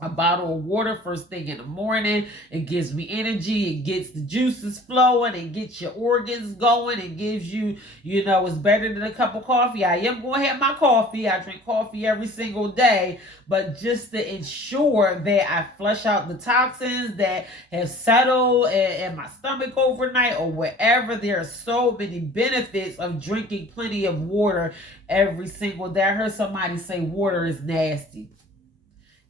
a bottle of water first thing in the morning. It gives me energy. It gets the juices flowing. It gets your organs going. It gives you, you know, it's better than a cup of coffee. I am going to have my coffee. I drink coffee every single day, but just to ensure that I flush out the toxins that have settled in my stomach overnight or wherever. There are so many benefits of drinking plenty of water every single day. I heard somebody say water is nasty.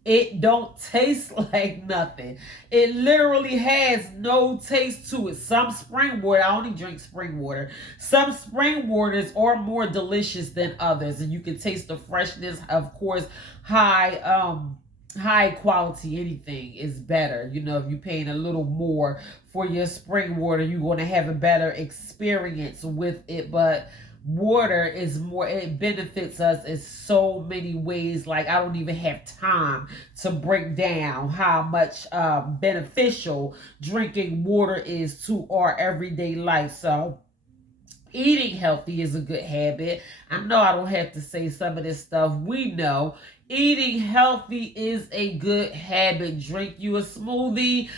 It don't taste like nothing. It literally has no taste to it. Some spring water, I only drink spring water. Some spring waters are more delicious than others, and you can taste the freshness. Of course, high quality anything is better. You know, if you're paying a little more for your spring water, you're going to have a better experience with it. But water is more, it benefits us in so many ways. Like, I don't even have time to break down how much beneficial drinking water is to our everyday life. So eating healthy is a good habit. I know I don't have to say some of this stuff. We know eating healthy is a good habit. Drink you a smoothie.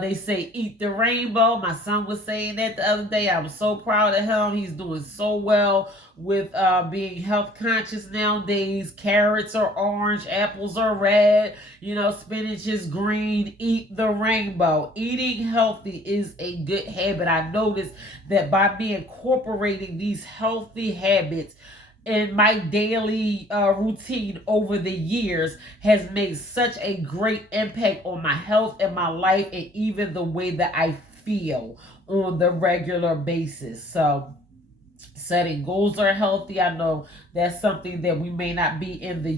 They say eat the rainbow. My son was saying that the other day. I'm so proud of him. He's doing so well with being health conscious nowadays. Carrots are orange, apples are red, you know, spinach is green. Eat the rainbow. Eating healthy is a good habit. I noticed that by me incorporating these healthy habits in my daily routine over the years has made such a great impact on my health and my life, and even the way that I feel on the regular basis. So setting goals are healthy. I know that's something that we may not be in the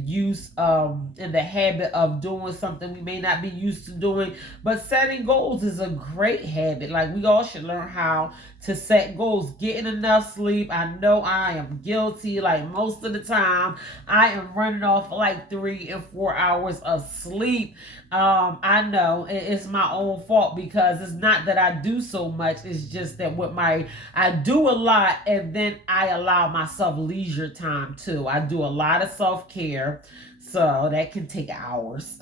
in the habit of doing, something we may not be used to doing, but setting goals is a great habit. Like, we all should learn how to set goals. Getting enough sleep, I know I am guilty. Like, most of the time I am running off like 3 and 4 hours of sleep. I know it's my own fault, because it's not that I do so much. It's just that I do a lot, and then I allow myself leisure time too. I do a lot of self-care, so that can take hours.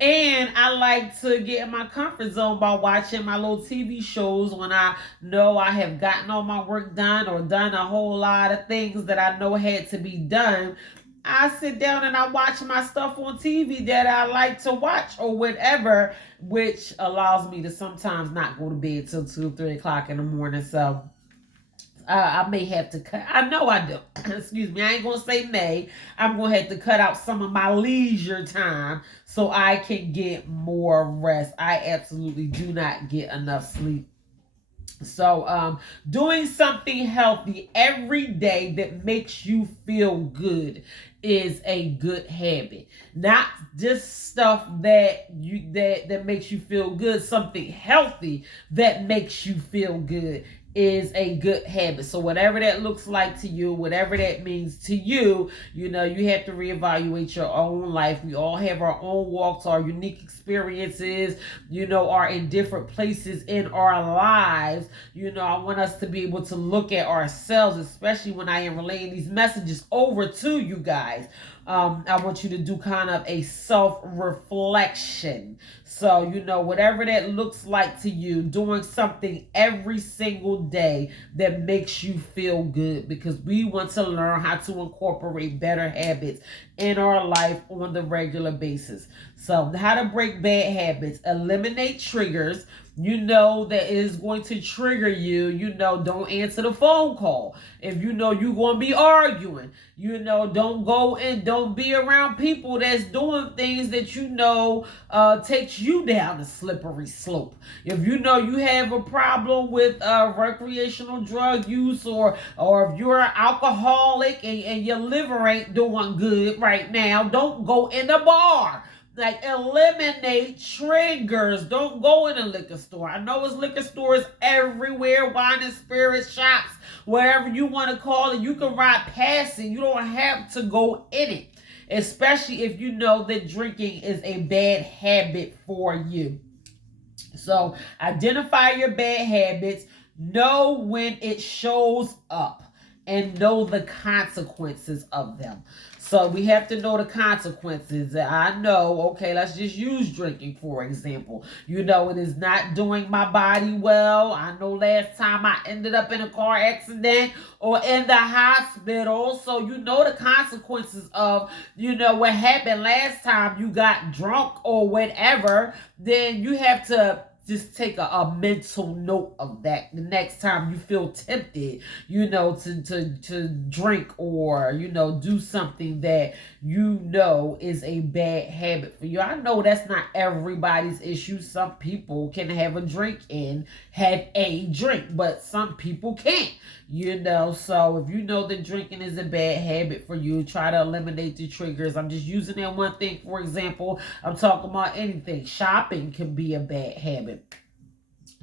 And I like to get in my comfort zone by watching my little TV shows when I know I have gotten all my work done, or done a whole lot of things that I know had to be done. I sit down and I watch my stuff on TV that I like to watch or whatever, which allows me to sometimes not go to bed till 2, 3 o'clock in the morning. So I may have to cut. I know I do. Excuse me. I ain't going to say may. I'm going to have to cut out some of my leisure time so I can get more rest. I absolutely do not get enough sleep. So, doing something healthy every day that makes you feel good is a good habit. Not just stuff that makes you feel good. Something healthy that makes you feel good is a good habit. So whatever that looks like to you, whatever that means to you, you know, you have to reevaluate your own life. We all have our own walks, our unique experiences, you know, are in different places in our lives. You know, I want us to be able to look at ourselves, especially when I am relaying these messages over to you guys. I want you to do kind of a self-reflection. So, whatever that looks like to you, doing something every single day that makes you feel good, because we want to learn how to incorporate better habits in our life on the regular basis. So, how to break bad habits: eliminate triggers. That is going to trigger you. Don't answer the phone call. If you're going to be arguing, don't go and don't be around people that's doing things that takes you down a slippery slope. If you have a problem with recreational drug use, or if you're an alcoholic and your liver ain't doing good right now, don't go in the bar. Like, eliminate triggers. Don't go in a liquor store. I know it's liquor stores everywhere, wine and spirit shops, whatever you want to call it. You can ride past it. You don't have to go in it, especially if you know that drinking is a bad habit for you. So, identify your bad habits, know when it shows up, and know the consequences of them. So we have to know the consequences. I know, okay, let's just use drinking, for example. It is not doing my body well. I know last time I ended up in a car accident or in the hospital. So the consequences of, what happened last time you got drunk or whatever. Then you have to just take a mental note of that the next time you feel tempted, to drink, or, do something that is a bad habit for you. I know that's not everybody's issue. Some people can have a drink and have a drink, but some people can't, So if you know that drinking is a bad habit for you, try to eliminate the triggers. I'm just using that one thing, for example. I'm talking about anything. Shopping can be a bad habit.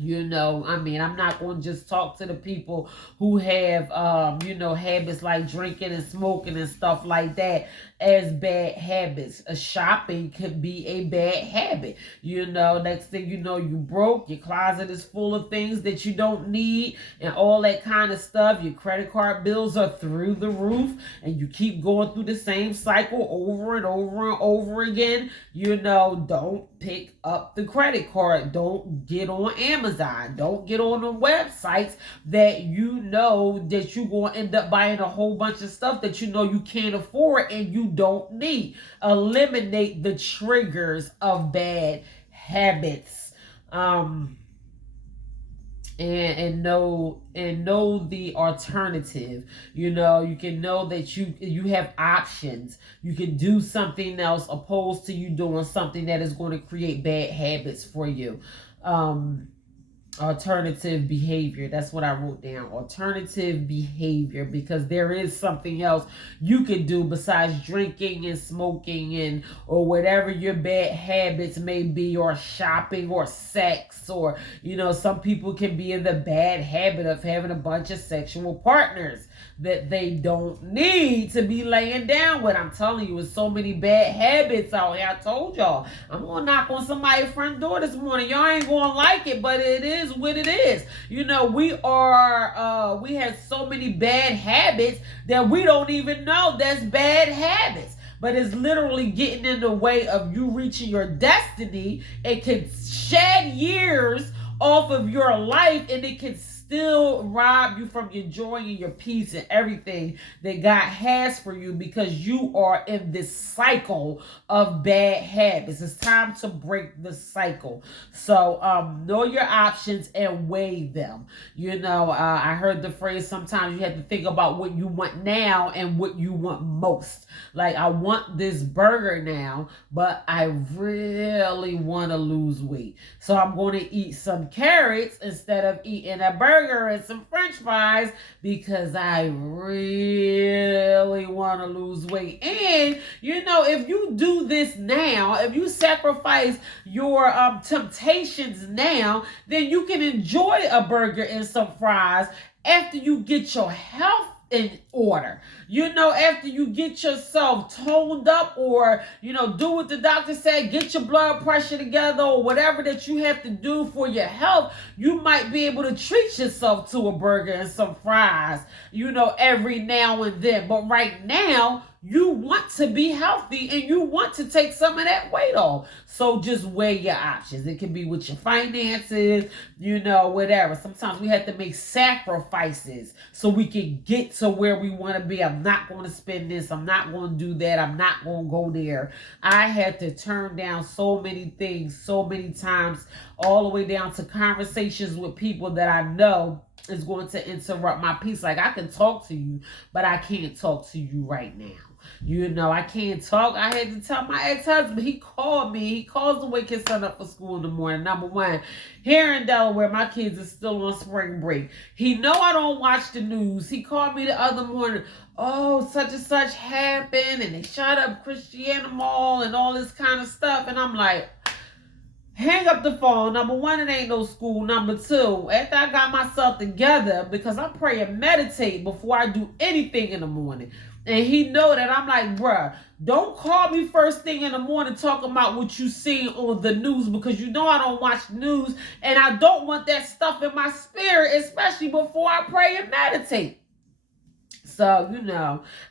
I'm not going to just talk to the people who have, habits like drinking and smoking and stuff like that as bad habits. Shopping could be a bad habit. Next thing you broke. Your closet is full of things that you don't need and all that kind of stuff. Your credit card bills are through the roof and you keep going through the same cycle over and over and over again. Don't pick up the credit card. Don't get on Amazon. Don't get on the websites that that you're going to end up buying a whole bunch of stuff that you can't afford and you don't need. Eliminate the triggers of bad habits. And know the alternative. You can know that you have options. You can do something else opposed to you doing something that is going to create bad habits for you. Alternative behavior. That's what I wrote down. Alternative behavior, because there is something else you can do besides drinking and smoking or whatever your bad habits may be, or shopping or sex, or some people can be in the bad habit of having a bunch of sexual partners that they don't need to be laying down with. I'm telling you, with so many bad habits out here. I told y'all, I'm gonna knock on somebody's front door this morning. Y'all ain't gonna like it, but it is what it is. We have so many bad habits that we don't even know that's bad habits. But it's literally getting in the way of you reaching your destiny. It can shed years off of your life, and it can still rob you from your joy and your peace and everything that God has for you, because you are in this cycle of bad habits. It's time to break the cycle. So know your options and weigh them. I heard the phrase, sometimes you have to think about what you want now and what you want most. Like, I want this burger now, but I really want to lose weight. So I'm going to eat some carrots instead of eating a burger and some french fries, because I really want to lose weight. And if you do this now, if you sacrifice your temptations now, then you can enjoy a burger and some fries after you get your health in order. After you get yourself toned up, or do what the doctor said, get your blood pressure together, or whatever that you have to do for your health, you might be able to treat yourself to a burger and some fries, every now and then. But right now, you want to be healthy and you want to take some of that weight off. So just weigh your options. It can be with your finances, whatever. Sometimes we have to make sacrifices so we can get to where we want to be. I'm not going to spend this. I'm not going to do that. I'm not going to go there. I had to turn down so many things so many times, all the way down to conversations with people that I know is going to interrupt my peace. Like, I can talk to you, but I can't talk to you right now. I can't talk. I had to tell my ex-husband. He called me. He calls to wake his son up for school in the morning. Number one, here in Delaware, my kids are still on spring break. He know I don't watch the news. He called me the other morning. Oh, such and such happened, and they shot up Christiana Mall and all this kind of stuff. And I'm like, hang up the phone. Number one, it ain't no school. Number two, after I got myself together, because I pray and meditate before I do anything in the morning. And he know that. I'm like, bruh, don't call me first thing in the morning talking about what you see on the news, because you know I don't watch the news, and I don't want that stuff in my spirit, especially before I pray and meditate. So,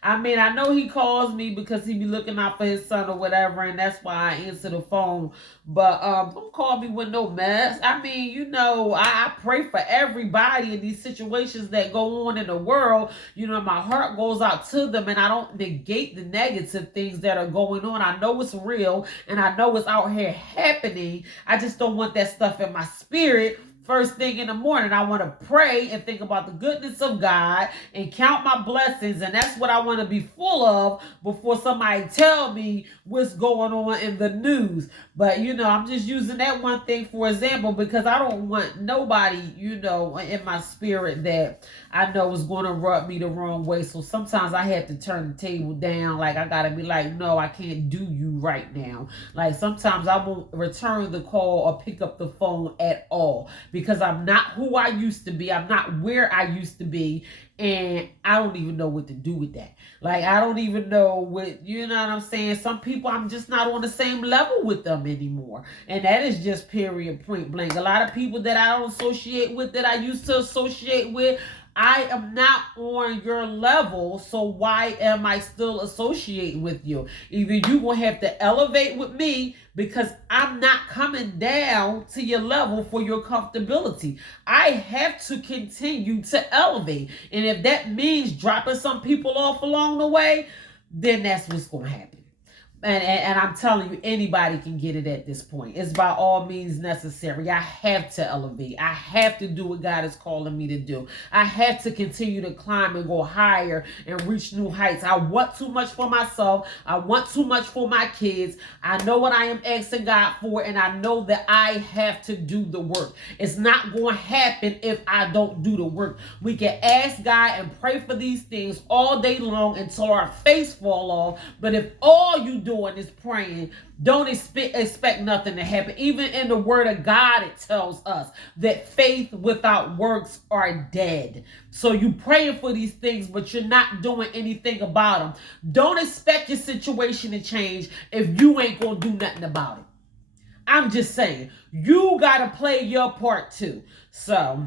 I know he calls me because he be looking out for his son or whatever, and that's why I answer the phone. But don't call me with no mess. I pray for everybody in these situations that go on in the world. My heart goes out to them, and I don't negate the negative things that are going on. I know it's real, and I know it's out here happening. I just don't want that stuff in my spirit. First thing in the morning, I want to pray and think about the goodness of God and count my blessings. And that's what I want to be full of before somebody tell me what's going on in the news. But, I'm just using that one thing for example, because I don't want nobody, in my spirit that I know is going to rub me the wrong way. So sometimes I have to turn the table down. Like, I got to be like, no, I can't do you right now. Like, sometimes I won't return the call or pick up the phone at all, because I'm not who I used to be. I'm not where I used to be. And I don't even know what to do with that. Like, I don't even know what, you know what I'm saying? Some people, I'm just not on the same level with them anymore. And that is just period, point blank. A lot of people that I don't associate with, that I used to associate with, I am not on your level, so why am I still associating with you? Either you're going to have to elevate with me, because I'm not coming down to your level for your comfortability. I have to continue to elevate. And if that means dropping some people off along the way, then that's what's going to happen. And I'm telling you, anybody can get it at this point. It's by all means necessary. I have to elevate. I have to do what God is calling me to do. I have to continue to climb and go higher and reach new heights. I want too much for myself. I want too much for my kids. I know what I am asking God for, and I know that I have to do the work. It's not going to happen if I don't do the work. We can ask God and pray for these things all day long until our face fall off. But if all you doing is praying, don't expect nothing to happen. Even in the word of God, it tells us that faith without works are dead. So you praying for these things, but you're not doing anything about them. Don't expect your situation to change if you ain't gonna do nothing about it. I'm just saying, you gotta play your part too. So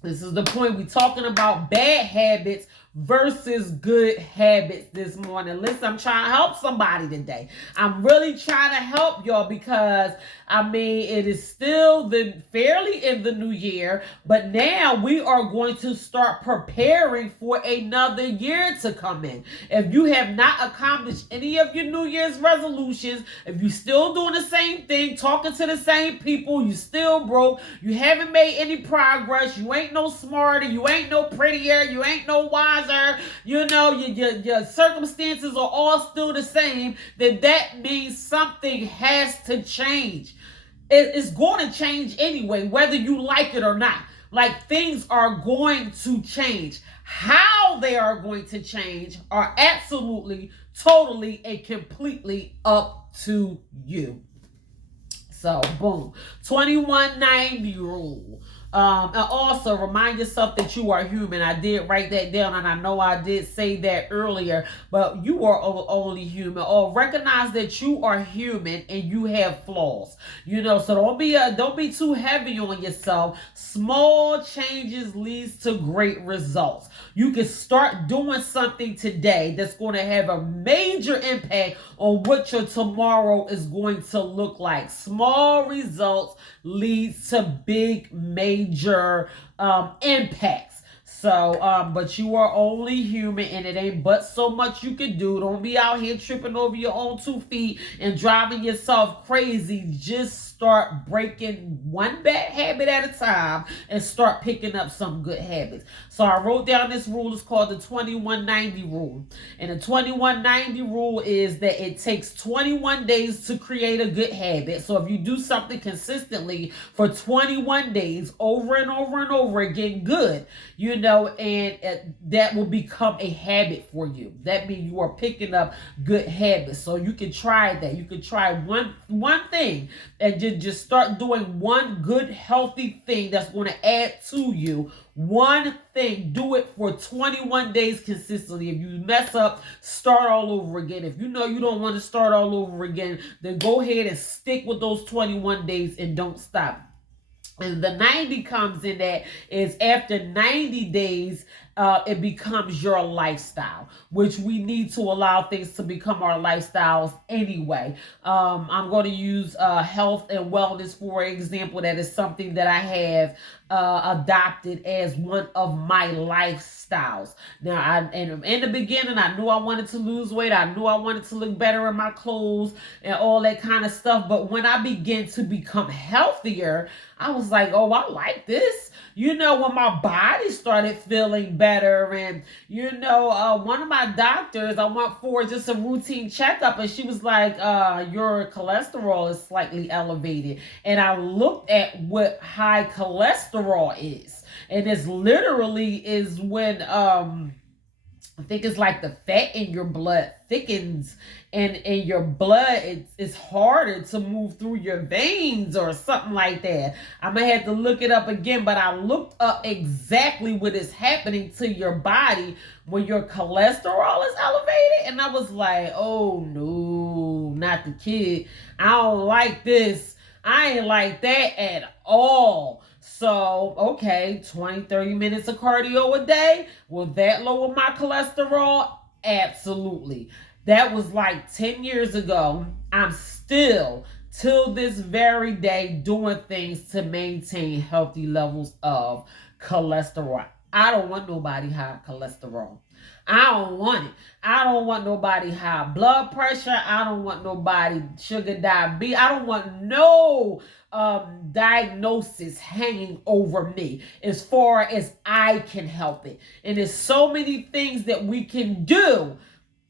this is the point. We're talking about bad habits versus good habits this morning. Listen, I'm trying to help somebody today. I'm really trying to help y'all, because it is still fairly in the new year, but now we are going to start preparing for another year to come in. If you have not accomplished any of your New Year's resolutions, if you're still doing the same thing, talking to the same people, you still broke, you haven't made any progress, you ain't no smarter, you ain't no prettier, you ain't no wiser, your circumstances are all still the same, then that means something has to change. It's going to change anyway, whether you like it or not. Like, things are going to change. How they are going to change are absolutely, totally, and completely up to you. So, boom. 2190 rule. And also remind yourself that you are human. I did write that down, and I know I did say that earlier, but you are only human. Or recognize that you are human and you have flaws. So don't be too heavy on yourself. Small changes leads to great results. You can start doing something today that's going to have a major impact on what your tomorrow is going to look like. Small results leads to big major impacts. So, but you are only human, and it ain't but so much you can do. Don't be out here tripping over your own 2 feet and driving yourself crazy. Just start breaking one bad habit at a time and start picking up some good habits. So I wrote down this rule. It's called the 2190 rule. And the 2190 rule is that it takes 21 days to create a good habit. So if you do something consistently for 21 days over and over and over again, good, and that will become a habit for you. That means you are picking up good habits. So you can try that. You can try one thing and just start doing one good, healthy thing that's going to add to you. One thing, do it for 21 days consistently. If you mess up, start all over again. If you know you don't want to start all over again, then go ahead and stick with those 21 days and don't stop. And the 90 comes in that is after 90 days, it becomes your lifestyle, which we need to allow things to become our lifestyles anyway. I'm going to use health and wellness for example. That is something that I have adopted as one of my lifestyles. Now, in the beginning, I knew I wanted to lose weight. I knew I wanted to look better in my clothes and all that kind of stuff. But when I began to become healthier, I was like, oh, I like this. When my body started feeling better, and one of my doctors, I went for just a routine checkup, and she was like, your cholesterol is slightly elevated. And I looked at what high cholesterol is, and it's literally is when I think it's like the fat in your blood thickens, and in your blood it's harder to move through your veins or something like that. I'm gonna have to look it up again, but I looked up exactly what is happening to your body when your cholesterol is elevated, and I was like, oh no, not the kid. I don't like this. I ain't like that at all. So, okay, 20, 30 minutes of cardio a day. Will that lower my cholesterol? Absolutely. That was like 10 years ago. I'm still, till this very day, doing things to maintain healthy levels of cholesterol. I don't want nobody high cholesterol. I don't want it. I don't want nobody high blood pressure. I don't want nobody sugar diabetes. I don't want no diagnosis hanging over me as far as I can help it. And there's so many things that we can do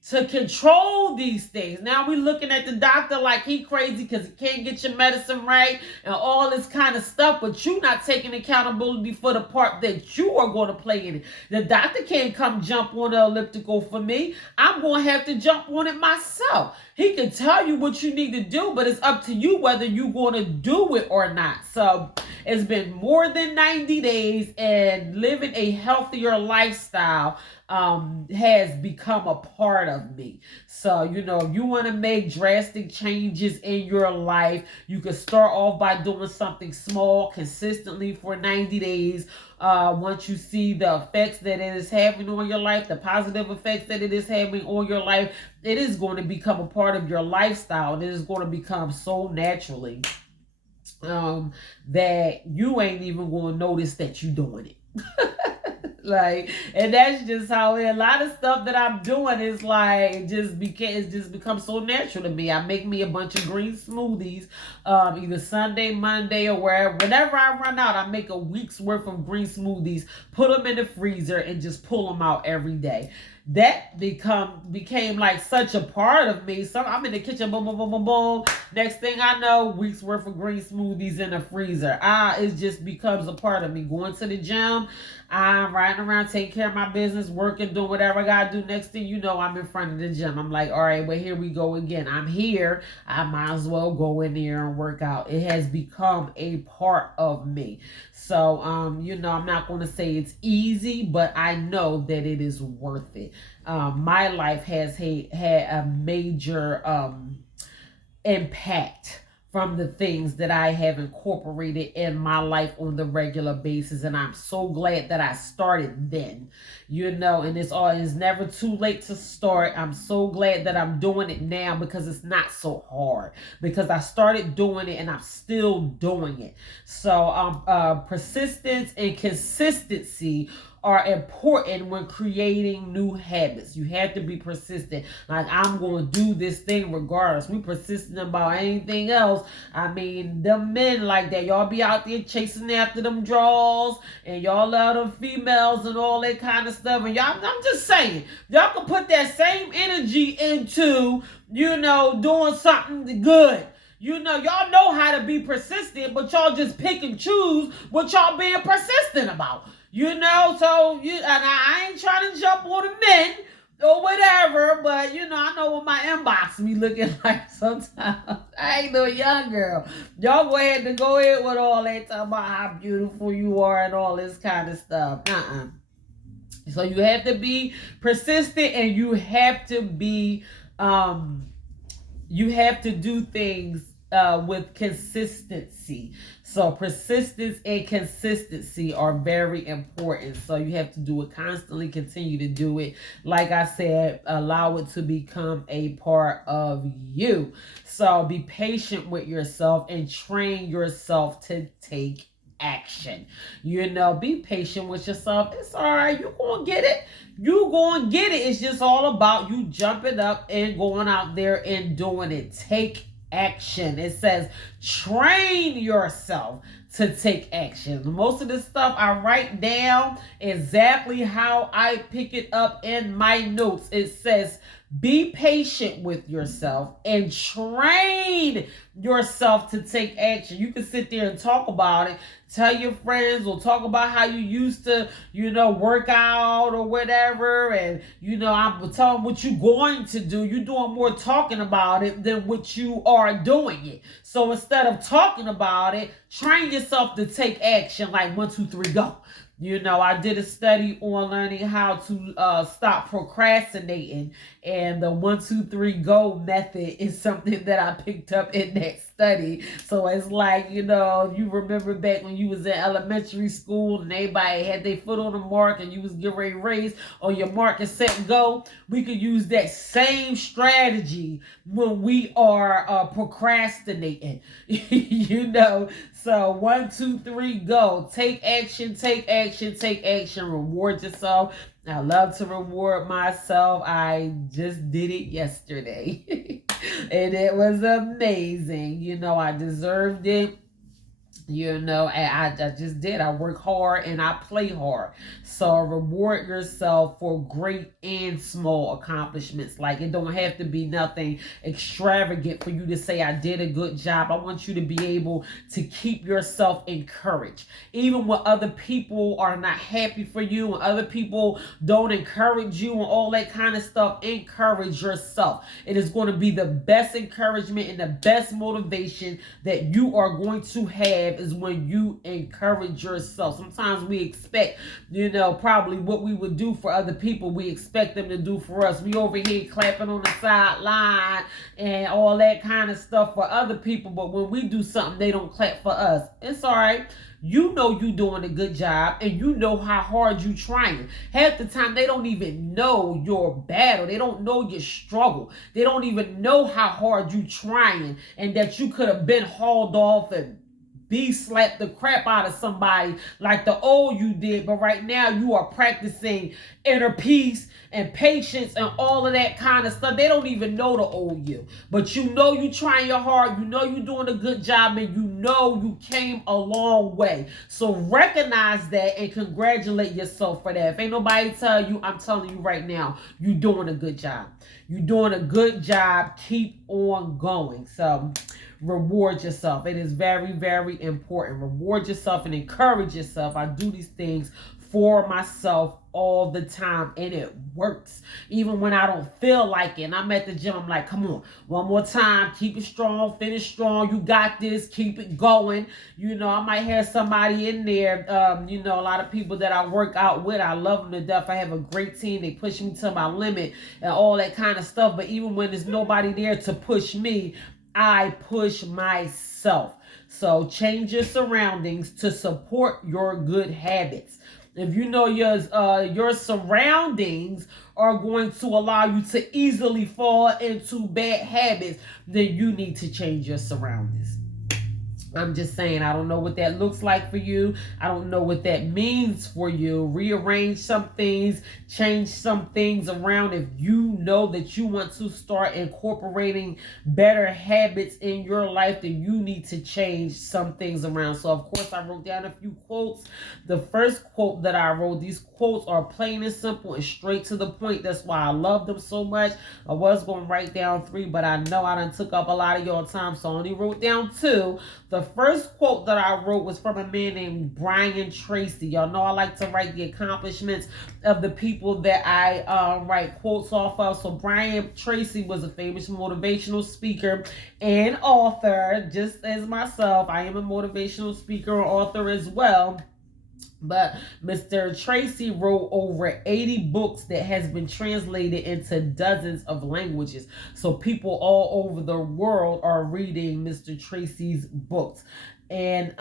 to control these things. Now we're looking at the doctor like he crazy because he can't get your medicine right and all this kind of stuff, but you not taking accountability for the part that you are going to play in it. The doctor can't come jump on the elliptical for me. I'm going to have to jump on it myself. He can tell you what you need to do, but it's up to you whether you're going to do it or not. So it's been more than 90 days, and living a healthier lifestyle has become a part of me. So, if you want to make drastic changes in your life, you can start off by doing something small consistently for 90 days. Once you see the effects that it is having on your life, the positive effects that it is having on your life, it is going to become a part of your lifestyle, and it is going to become so naturally that you ain't even going to notice that you're doing it. And that's just how a lot of stuff that I'm doing is it's just become so natural to me. I make me a bunch of green smoothies, either Sunday, Monday, or whenever I run out, I make a week's worth of green smoothies, put them in the freezer, and just pull them out every day. that became like such a part of me. So I'm in the kitchen, boom, boom, boom, boom, boom. Next thing I know, weeks worth of green smoothies in the freezer. It just becomes a part of me. Going to the gym, I'm riding around, taking care of my business, working, doing whatever I gotta do. Next thing you know, I'm in front of the gym. I'm like, all right, well, here we go again. I'm here. I might as well go in there and work out. It has become a part of me. So, I'm not going to say it's easy, but I know that it is worth it. My life has had a major impact from the things that I have incorporated in my life on the regular basis. And I'm so glad that I started then, and it's never too late to start. I'm so glad that I'm doing it now because it's not so hard, because I started doing it and I'm still doing it. So persistence and consistency are important when creating new habits. You have to be persistent. Like, I'm going to do this thing regardless. We persistent about anything else. I mean, them men like that, y'all be out there chasing after them draws, and y'all love them females and all that kind of stuff. And y'all, I'm just saying, y'all can put that same energy into, doing something good. Y'all know how to be persistent, but y'all just pick and choose what y'all being persistent about. And I ain't trying to jump on the men or whatever, but I know what my inbox be looking like sometimes. I ain't no young girl. Y'all go ahead with all that, talking about how beautiful you are and all this kind of stuff. So you have to be persistent, and you have to be, you have to do things with consistency. So persistence and consistency are very important. So you have to do it constantly, continue to do it. Like I said, allow it to become a part of you. So be patient with yourself and train yourself to take action. Be patient with yourself. It's all right. You're going to get it. You're going to get it. It's just all about you jumping up and going out there and doing it. Take action. It says train yourself to take action. Most of this stuff I write down exactly how I pick it up in my notes. It says be patient with yourself and train yourself to take action. You can sit there and talk about it, tell your friends, or talk about how you used to, work out or whatever. And, I'm telling them what you're going to do. You're doing more talking about it than what you are doing it. So instead of talking about it, train yourself to take action, like 1, 2, 3, go. I did a study on learning how to stop procrastinating, and the 1, 2, 3, go method is something that I picked up in that study. So it's like, if you remember back when you was in elementary school and everybody had their foot on the mark and you was getting ready to race on your mark and set and go, we could use that same strategy when we are procrastinating. So 1, 2, 3, go. Take action, take action, take action. Reward yourself. I love to reward myself. I just did it yesterday. And it was amazing. I deserved it. And I just did. I work hard and I play hard. So reward yourself for great and small accomplishments. Like, it don't have to be nothing extravagant for you to say I did a good job. I want you to be able to keep yourself encouraged. Even when other people are not happy for you, when other people don't encourage you and all that kind of stuff, encourage yourself. It is going to be the best encouragement and the best motivation that you are going to have is when you encourage yourself. Sometimes we expect, probably what we would do for other people, we expect them to do for us. We over here clapping on the sideline and all that kind of stuff for other people, but when we do something, they don't clap for us. It's all right. You doing a good job, and you know how hard you trying. Half the time, they don't even know your battle. They don't know your struggle. They don't even know how hard you trying, and that you could have been hauled off and slap the crap out of somebody like the old you did, but right now you are practicing inner peace and patience and all of that kind of stuff. They don't even know the old you, but you know you trying your hard, you know you doing a good job, and you know you came a long way. So recognize that and congratulate yourself for that. If ain't nobody tell you, I'm telling you right now, you doing a good job. You doing a good job. Keep on going. So reward yourself. It is very, very important. Reward yourself and encourage yourself. I do these things for myself all the time, and it works. Even when I don't feel like it, and I'm at the gym, I'm like, come on, one more time, keep it strong, finish strong, you got this, keep it going. You know, I might have somebody in there, you know, a lot of people that I work out with, I love them to death. I have a great team. They push me to my limit and all that kind of stuff. But even when there's nobody there to push me, I push myself. So change your surroundings to support your good habits. If you know your surroundings are going to allow you to easily fall into bad habits, then you need to change your surroundings. I'm just saying, I don't know what that looks like for you. I don't know what that means for you. Rearrange some things, change some things around. If you know that you want to start incorporating better habits in your life, then you need to change some things around. So, of course, I wrote down a few quotes. The first quote that I wrote, these quotes are plain and simple and straight to the point. That's why I love them so much. I was going to write down 3, but I know I done took up a lot of your time, so I only wrote down 2. The first quote that I wrote was from a man named Brian Tracy. Y'all know I like to write the accomplishments of the people that I write quotes off of. So Brian Tracy was a famous motivational speaker and author, just as myself. I am a motivational speaker and author as well. But Mr. Tracy wrote over 80 books that has been translated into dozens of languages. So people all over the world are reading Mr. Tracy's books. And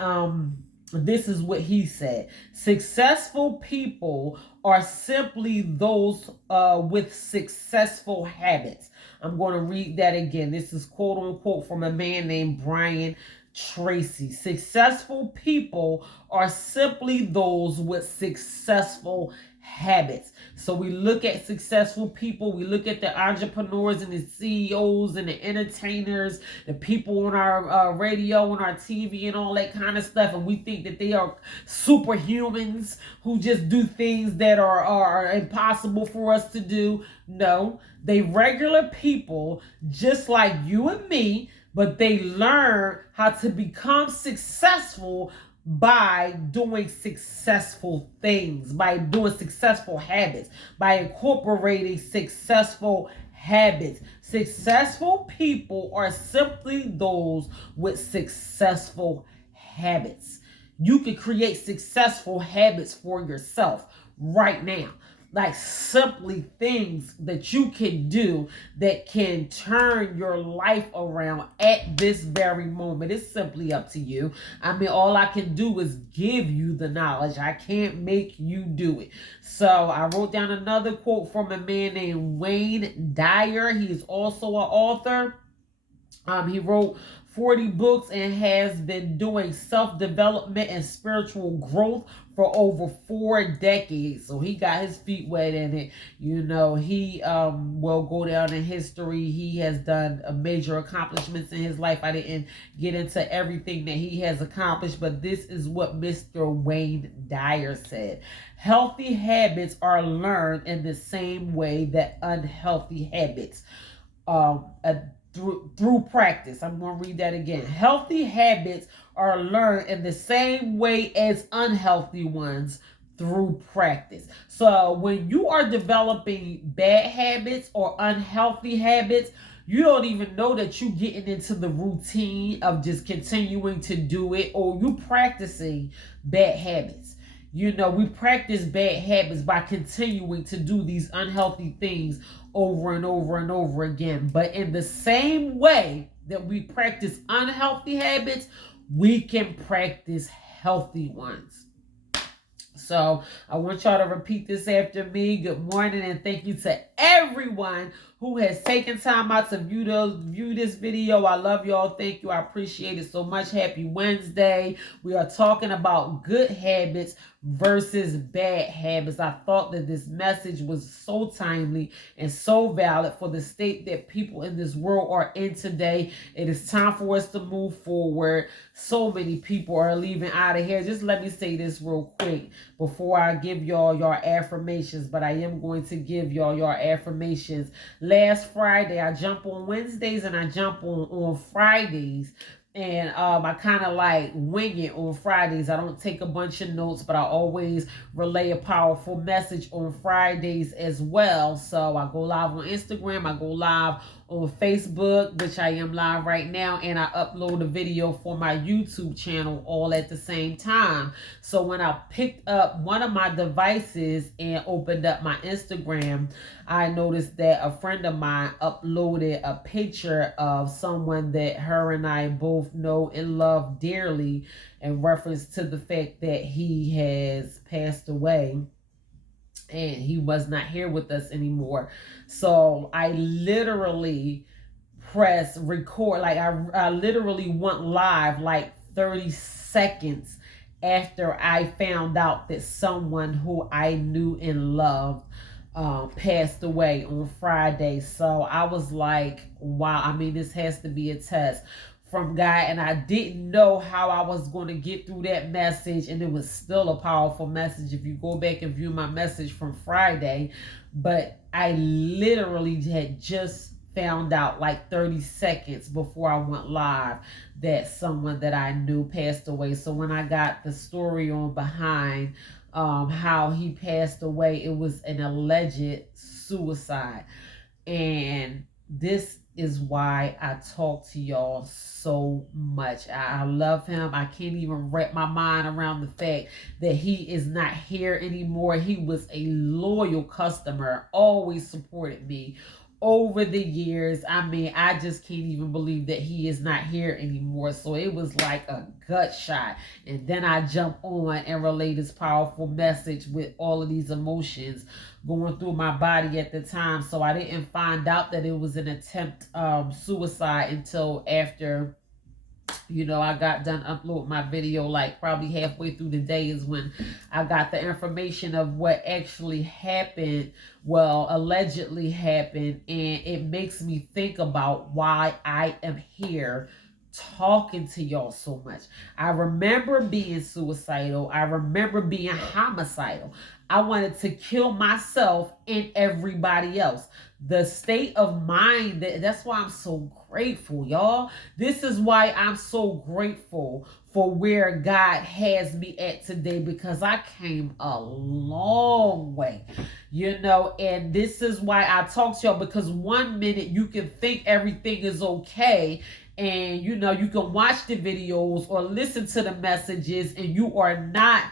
this is what he said. Successful people are simply those with successful habits. I'm going to read that again. This is quote unquote from a man named Brian Tracy. Successful people are simply those with successful habits. So we look at successful people, we look at the entrepreneurs and the CEOs and the entertainers, the people on our radio and our TV and all that kind of stuff, and we think that they are superhumans who just do things that are impossible for us to do. No, they regular people just like you and me, but they learn how to become successful by doing successful things, by doing successful habits, by incorporating successful habits. Successful people are simply those with successful habits. You can create successful habits for yourself right now. Like simply things that you can do that can turn your life around at this very moment. It's simply up to you. I mean, all I can do is give you the knowledge. I can't make you do it. So I wrote down another quote from a man named Wayne Dyer. He is also an author. He wrote 40 books and has been doing self-development and spiritual growth for over 4 decades. So he got his feet wet in it. You know, he will go down in history. He has done major accomplishments in his life. I didn't get into everything that he has accomplished, but this is what Mr. Wayne Dyer said. Healthy habits are learned in the same way that unhealthy habits through practice. I'm going to read that again. Healthy habits are learned in the same way as unhealthy ones through practice. So when you are developing bad habits or unhealthy habits, you don't even know that you're getting into the routine of just continuing to do it, or you practicing bad habits. You know, we practice bad habits by continuing to do these unhealthy things over and over and over again. But in the same way that we practice unhealthy habits, we can practice healthy ones. So I want y'all to repeat this after me. Good morning, and thank you to everyone who has taken time out to view this video. I love y'all. Thank you. I appreciate it so much. Happy Wednesday. We are talking about good habits versus bad habits. I thought that this message was so timely and so valid for the state that people in this world are in today. It is time for us to move forward. So many people are leaving out of here. Just let me say this real quick before I give y'all your affirmations, but I am going to give y'all your affirmations. Last Friday, I jump on Wednesdays and I jump on Fridays. And I kind of like wing it on Fridays. I don't take a bunch of notes, but I always relay a powerful message on Fridays as well. So I go live on Instagram. I go live on Facebook, which I am live right now. And I upload a video for my YouTube channel all at the same time. So when I picked up one of my devices and opened up my Instagram, I noticed that a friend of mine uploaded a picture of someone that her and I both know and love dearly in reference to the fact that he has passed away and he was not here with us anymore. So I literally press record, like I literally went live like 30 seconds after I found out that someone who I knew and loved passed away on Friday. So I was like, wow, I mean, this has to be a test from God. And I didn't know how I was going to get through that message. And it was still a powerful message if you go back and view my message from Friday. But I literally had just found out like 30 seconds before I went live that someone that I knew passed away. So when I got the story on behind how he passed away, it was an alleged suicide. And this is why I talk to y'all so much. I love him. I can't even wrap my mind around the fact that he is not here anymore. He was a loyal customer, always supported me over the years. I mean, I just can't even believe that he is not here anymore. So it was like a gut shot. And then I jump on and relay this powerful message with all of these emotions going through my body at the time. So I didn't find out that it was an attempt suicide until after, you know, I got done uploading my video. Like probably halfway through the day is when I got the information of what actually happened, well, allegedly happened. And it makes me think about why I am here talking to y'all so much. I remember being suicidal. I remember being homicidal. I wanted to kill myself and everybody else. The state of mind, that's why I'm so grateful, y'all. This is why I'm so grateful for where God has me at today, because I came a long way, you know. And this is why I talk to y'all, because one minute you can think everything is okay, and you know, you can watch the videos or listen to the messages and you are not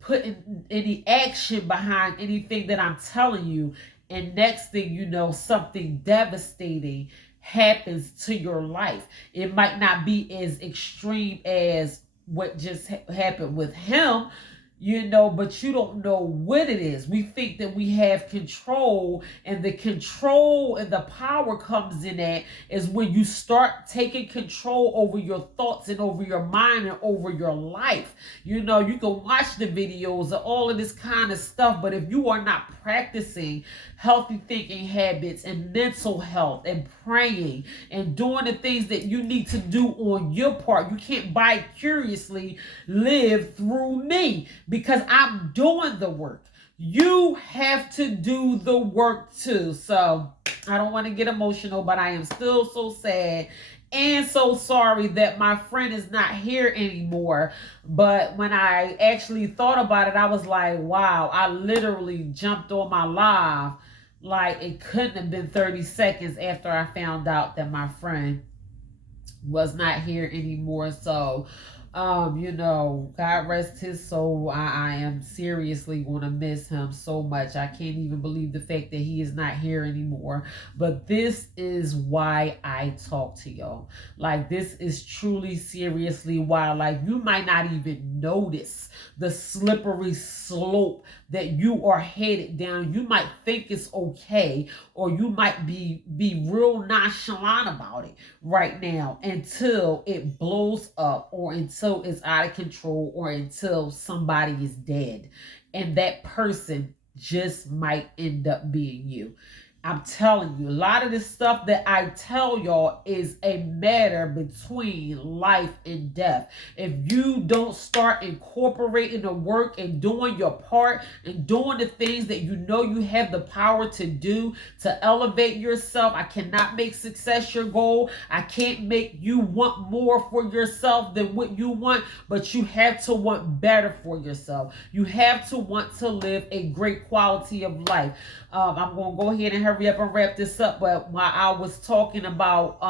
putting any action behind anything that I'm telling you. And next thing you know, something devastating happens to your life. It might not be as extreme as what just happened with him, you know, but you don't know what it is. We think that we have control, and the control and the power comes in that is when you start taking control over your thoughts and over your mind and over your life. You know, you can watch the videos of all of this kind of stuff, but if you are not practicing healthy thinking habits and mental health and praying and doing the things that you need to do on your part, you can't vicariously live through me, because I'm doing the work. You have to do the work too. So I don't want to get emotional, but I am still so sad and so sorry that my friend is not here anymore. But when I actually thought about it, I was like, wow, I literally jumped on my live like it couldn't have been 30 seconds after I found out that my friend was not here anymore. So God rest his soul. I am seriously going to miss him so much. I can't even believe the fact that he is not here anymore. But this is why I talk to y'all. Like, this is truly seriously why, like, you might not even notice the slippery slope that you are headed down. You might think it's okay, or you might be real nonchalant about it right now until it blows up, or until it's out of control, or until somebody is dead, and that person just might end up being you. I'm telling you, a lot of this stuff that I tell y'all is a matter between life and death. If you don't start incorporating the work and doing your part and doing the things that you know you have the power to do to elevate yourself, I cannot make success your goal. I can't make you want more for yourself than what you want, but you have to want better for yourself. You have to want to live a great quality of life. I'm going to go ahead and hurry up and wrap this up. But while I was talking about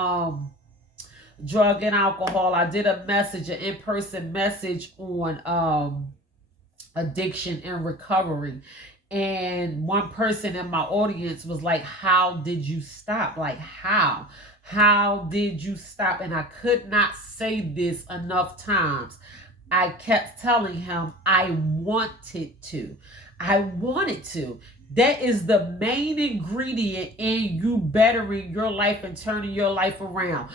drug and alcohol, I did a message, an in-person message on addiction and recovery. And one person in my audience was like, how did you stop? Like, how? How did you stop? And I could not say this enough times. I kept telling him I wanted to. I wanted to. That is the main ingredient in you bettering your life and turning your life around.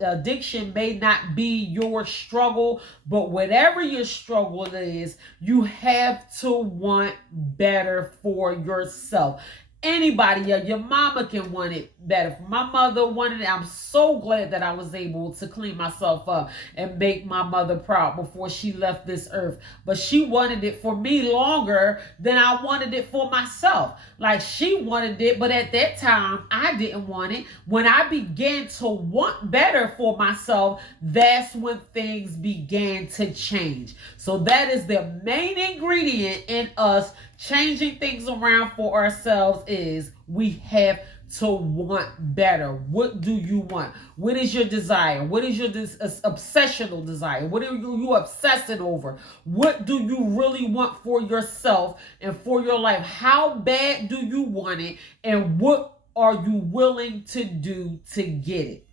Addiction may not be your struggle, but whatever your struggle is, you have to want better for yourself. Anybody, your mama can want it better. My mother wanted it. I'm so glad that I was able to clean myself up and make my mother proud before she left this earth. But she wanted it for me longer than I wanted it for myself. Like, she wanted it, but at that time, I didn't want it. When I began to want better for myself, that's when things began to change. So that is the main ingredient in us changing things around for ourselves, is we have to want better. What do you want? What is your desire? What is your obsessional desire? What are you obsessing over? What do you really want for yourself and for your life? How bad do you want it? And what are you willing to do to get it?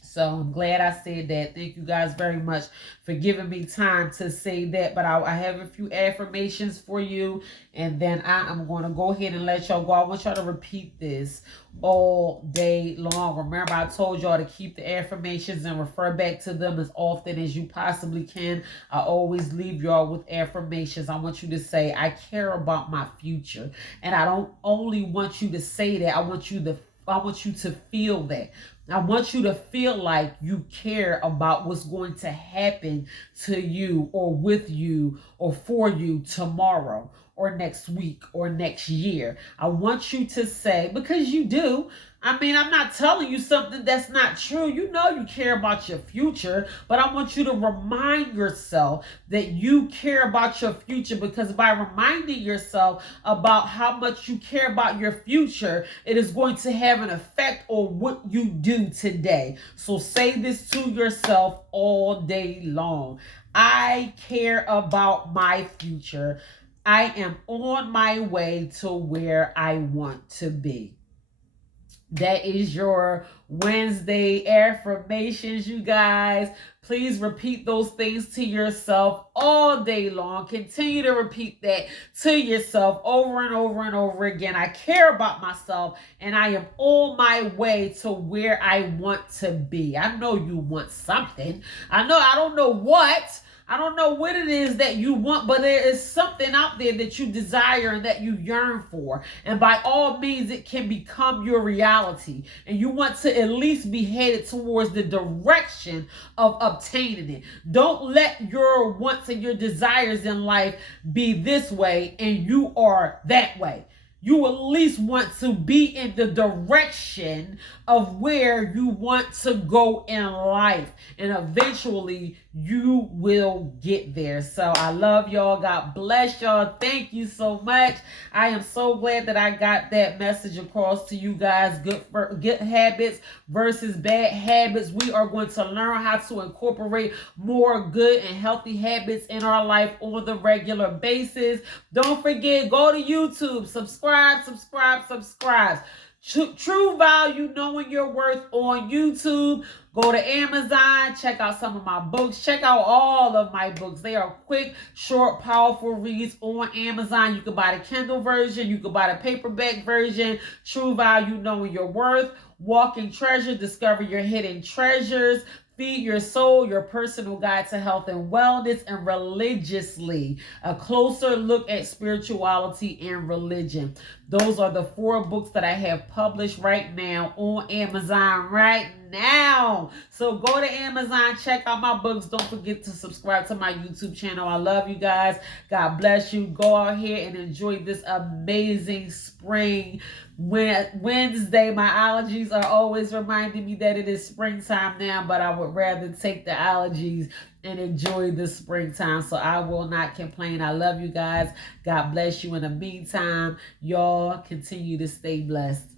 So I'm glad I said that. Thank you guys very much for giving me time to say that. But I have a few affirmations for you, and then I am going to go ahead and let y'all go. I want y'all to repeat this all day long. Remember, I told y'all to keep the affirmations and refer back to them as often as you possibly can. I always leave y'all with affirmations. I want you to say, I care about my future. And I don't only want you to say that, I want you to feel that. I want you to feel like you care about what's going to happen to you or with you or for you tomorrow or next week or next year. I want you to say, because you do. I mean, I'm not telling you something that's not true. You know you care about your future, but I want you to remind yourself that you care about your future, because by reminding yourself about how much you care about your future, it is going to have an effect on what you do today. So say this to yourself all day long. I care about my future. I am on my way to where I want to be. That is your Wednesday affirmations, you guys. Please repeat those things to yourself all day long. Continue to repeat that to yourself over and over and over again. I care about myself, and I am on my way to where I want to be. I know you want something. I don't know what. I don't know what it is that you want, but there is something out there that you desire and that you yearn for. And by all means, it can become your reality. And you want to at least be headed towards the direction of obtaining it. Don't let your wants and your desires in life be this way and you are that way. You at least want to be in the direction of where you want to go in life. And eventually you will get there. So I love y'all. God bless y'all. Thank you so much. I am so glad that I got that message across to you guys. Good habits versus bad habits. We are going to learn how to incorporate more good and healthy habits in our life on the regular basis. Don't forget, go to YouTube, subscribe. True Value, Knowing Your Worth on YouTube. Go to Amazon, check out some of my books. Check out all of my books. They are quick, short, powerful reads on Amazon. You can buy the Kindle version. You can buy the paperback version. True Value, Knowing Your Worth. Walking Treasure, Discover Your Hidden Treasures. Feed Your Soul, Your Personal Guide to Health and Wellness, and Religiously, a closer look at spirituality and religion. Those are the 4 books that I have published right now on Amazon right now. So go to Amazon, check out my books. Don't forget to subscribe to my YouTube channel. I love you guys. God bless you. Go out here and enjoy this amazing spring. Wednesday, my allergies are always reminding me that it is springtime now, but I would rather take the allergies and enjoy the springtime. So I will not complain. I love you guys. God bless you. In the meantime, y'all continue to stay blessed.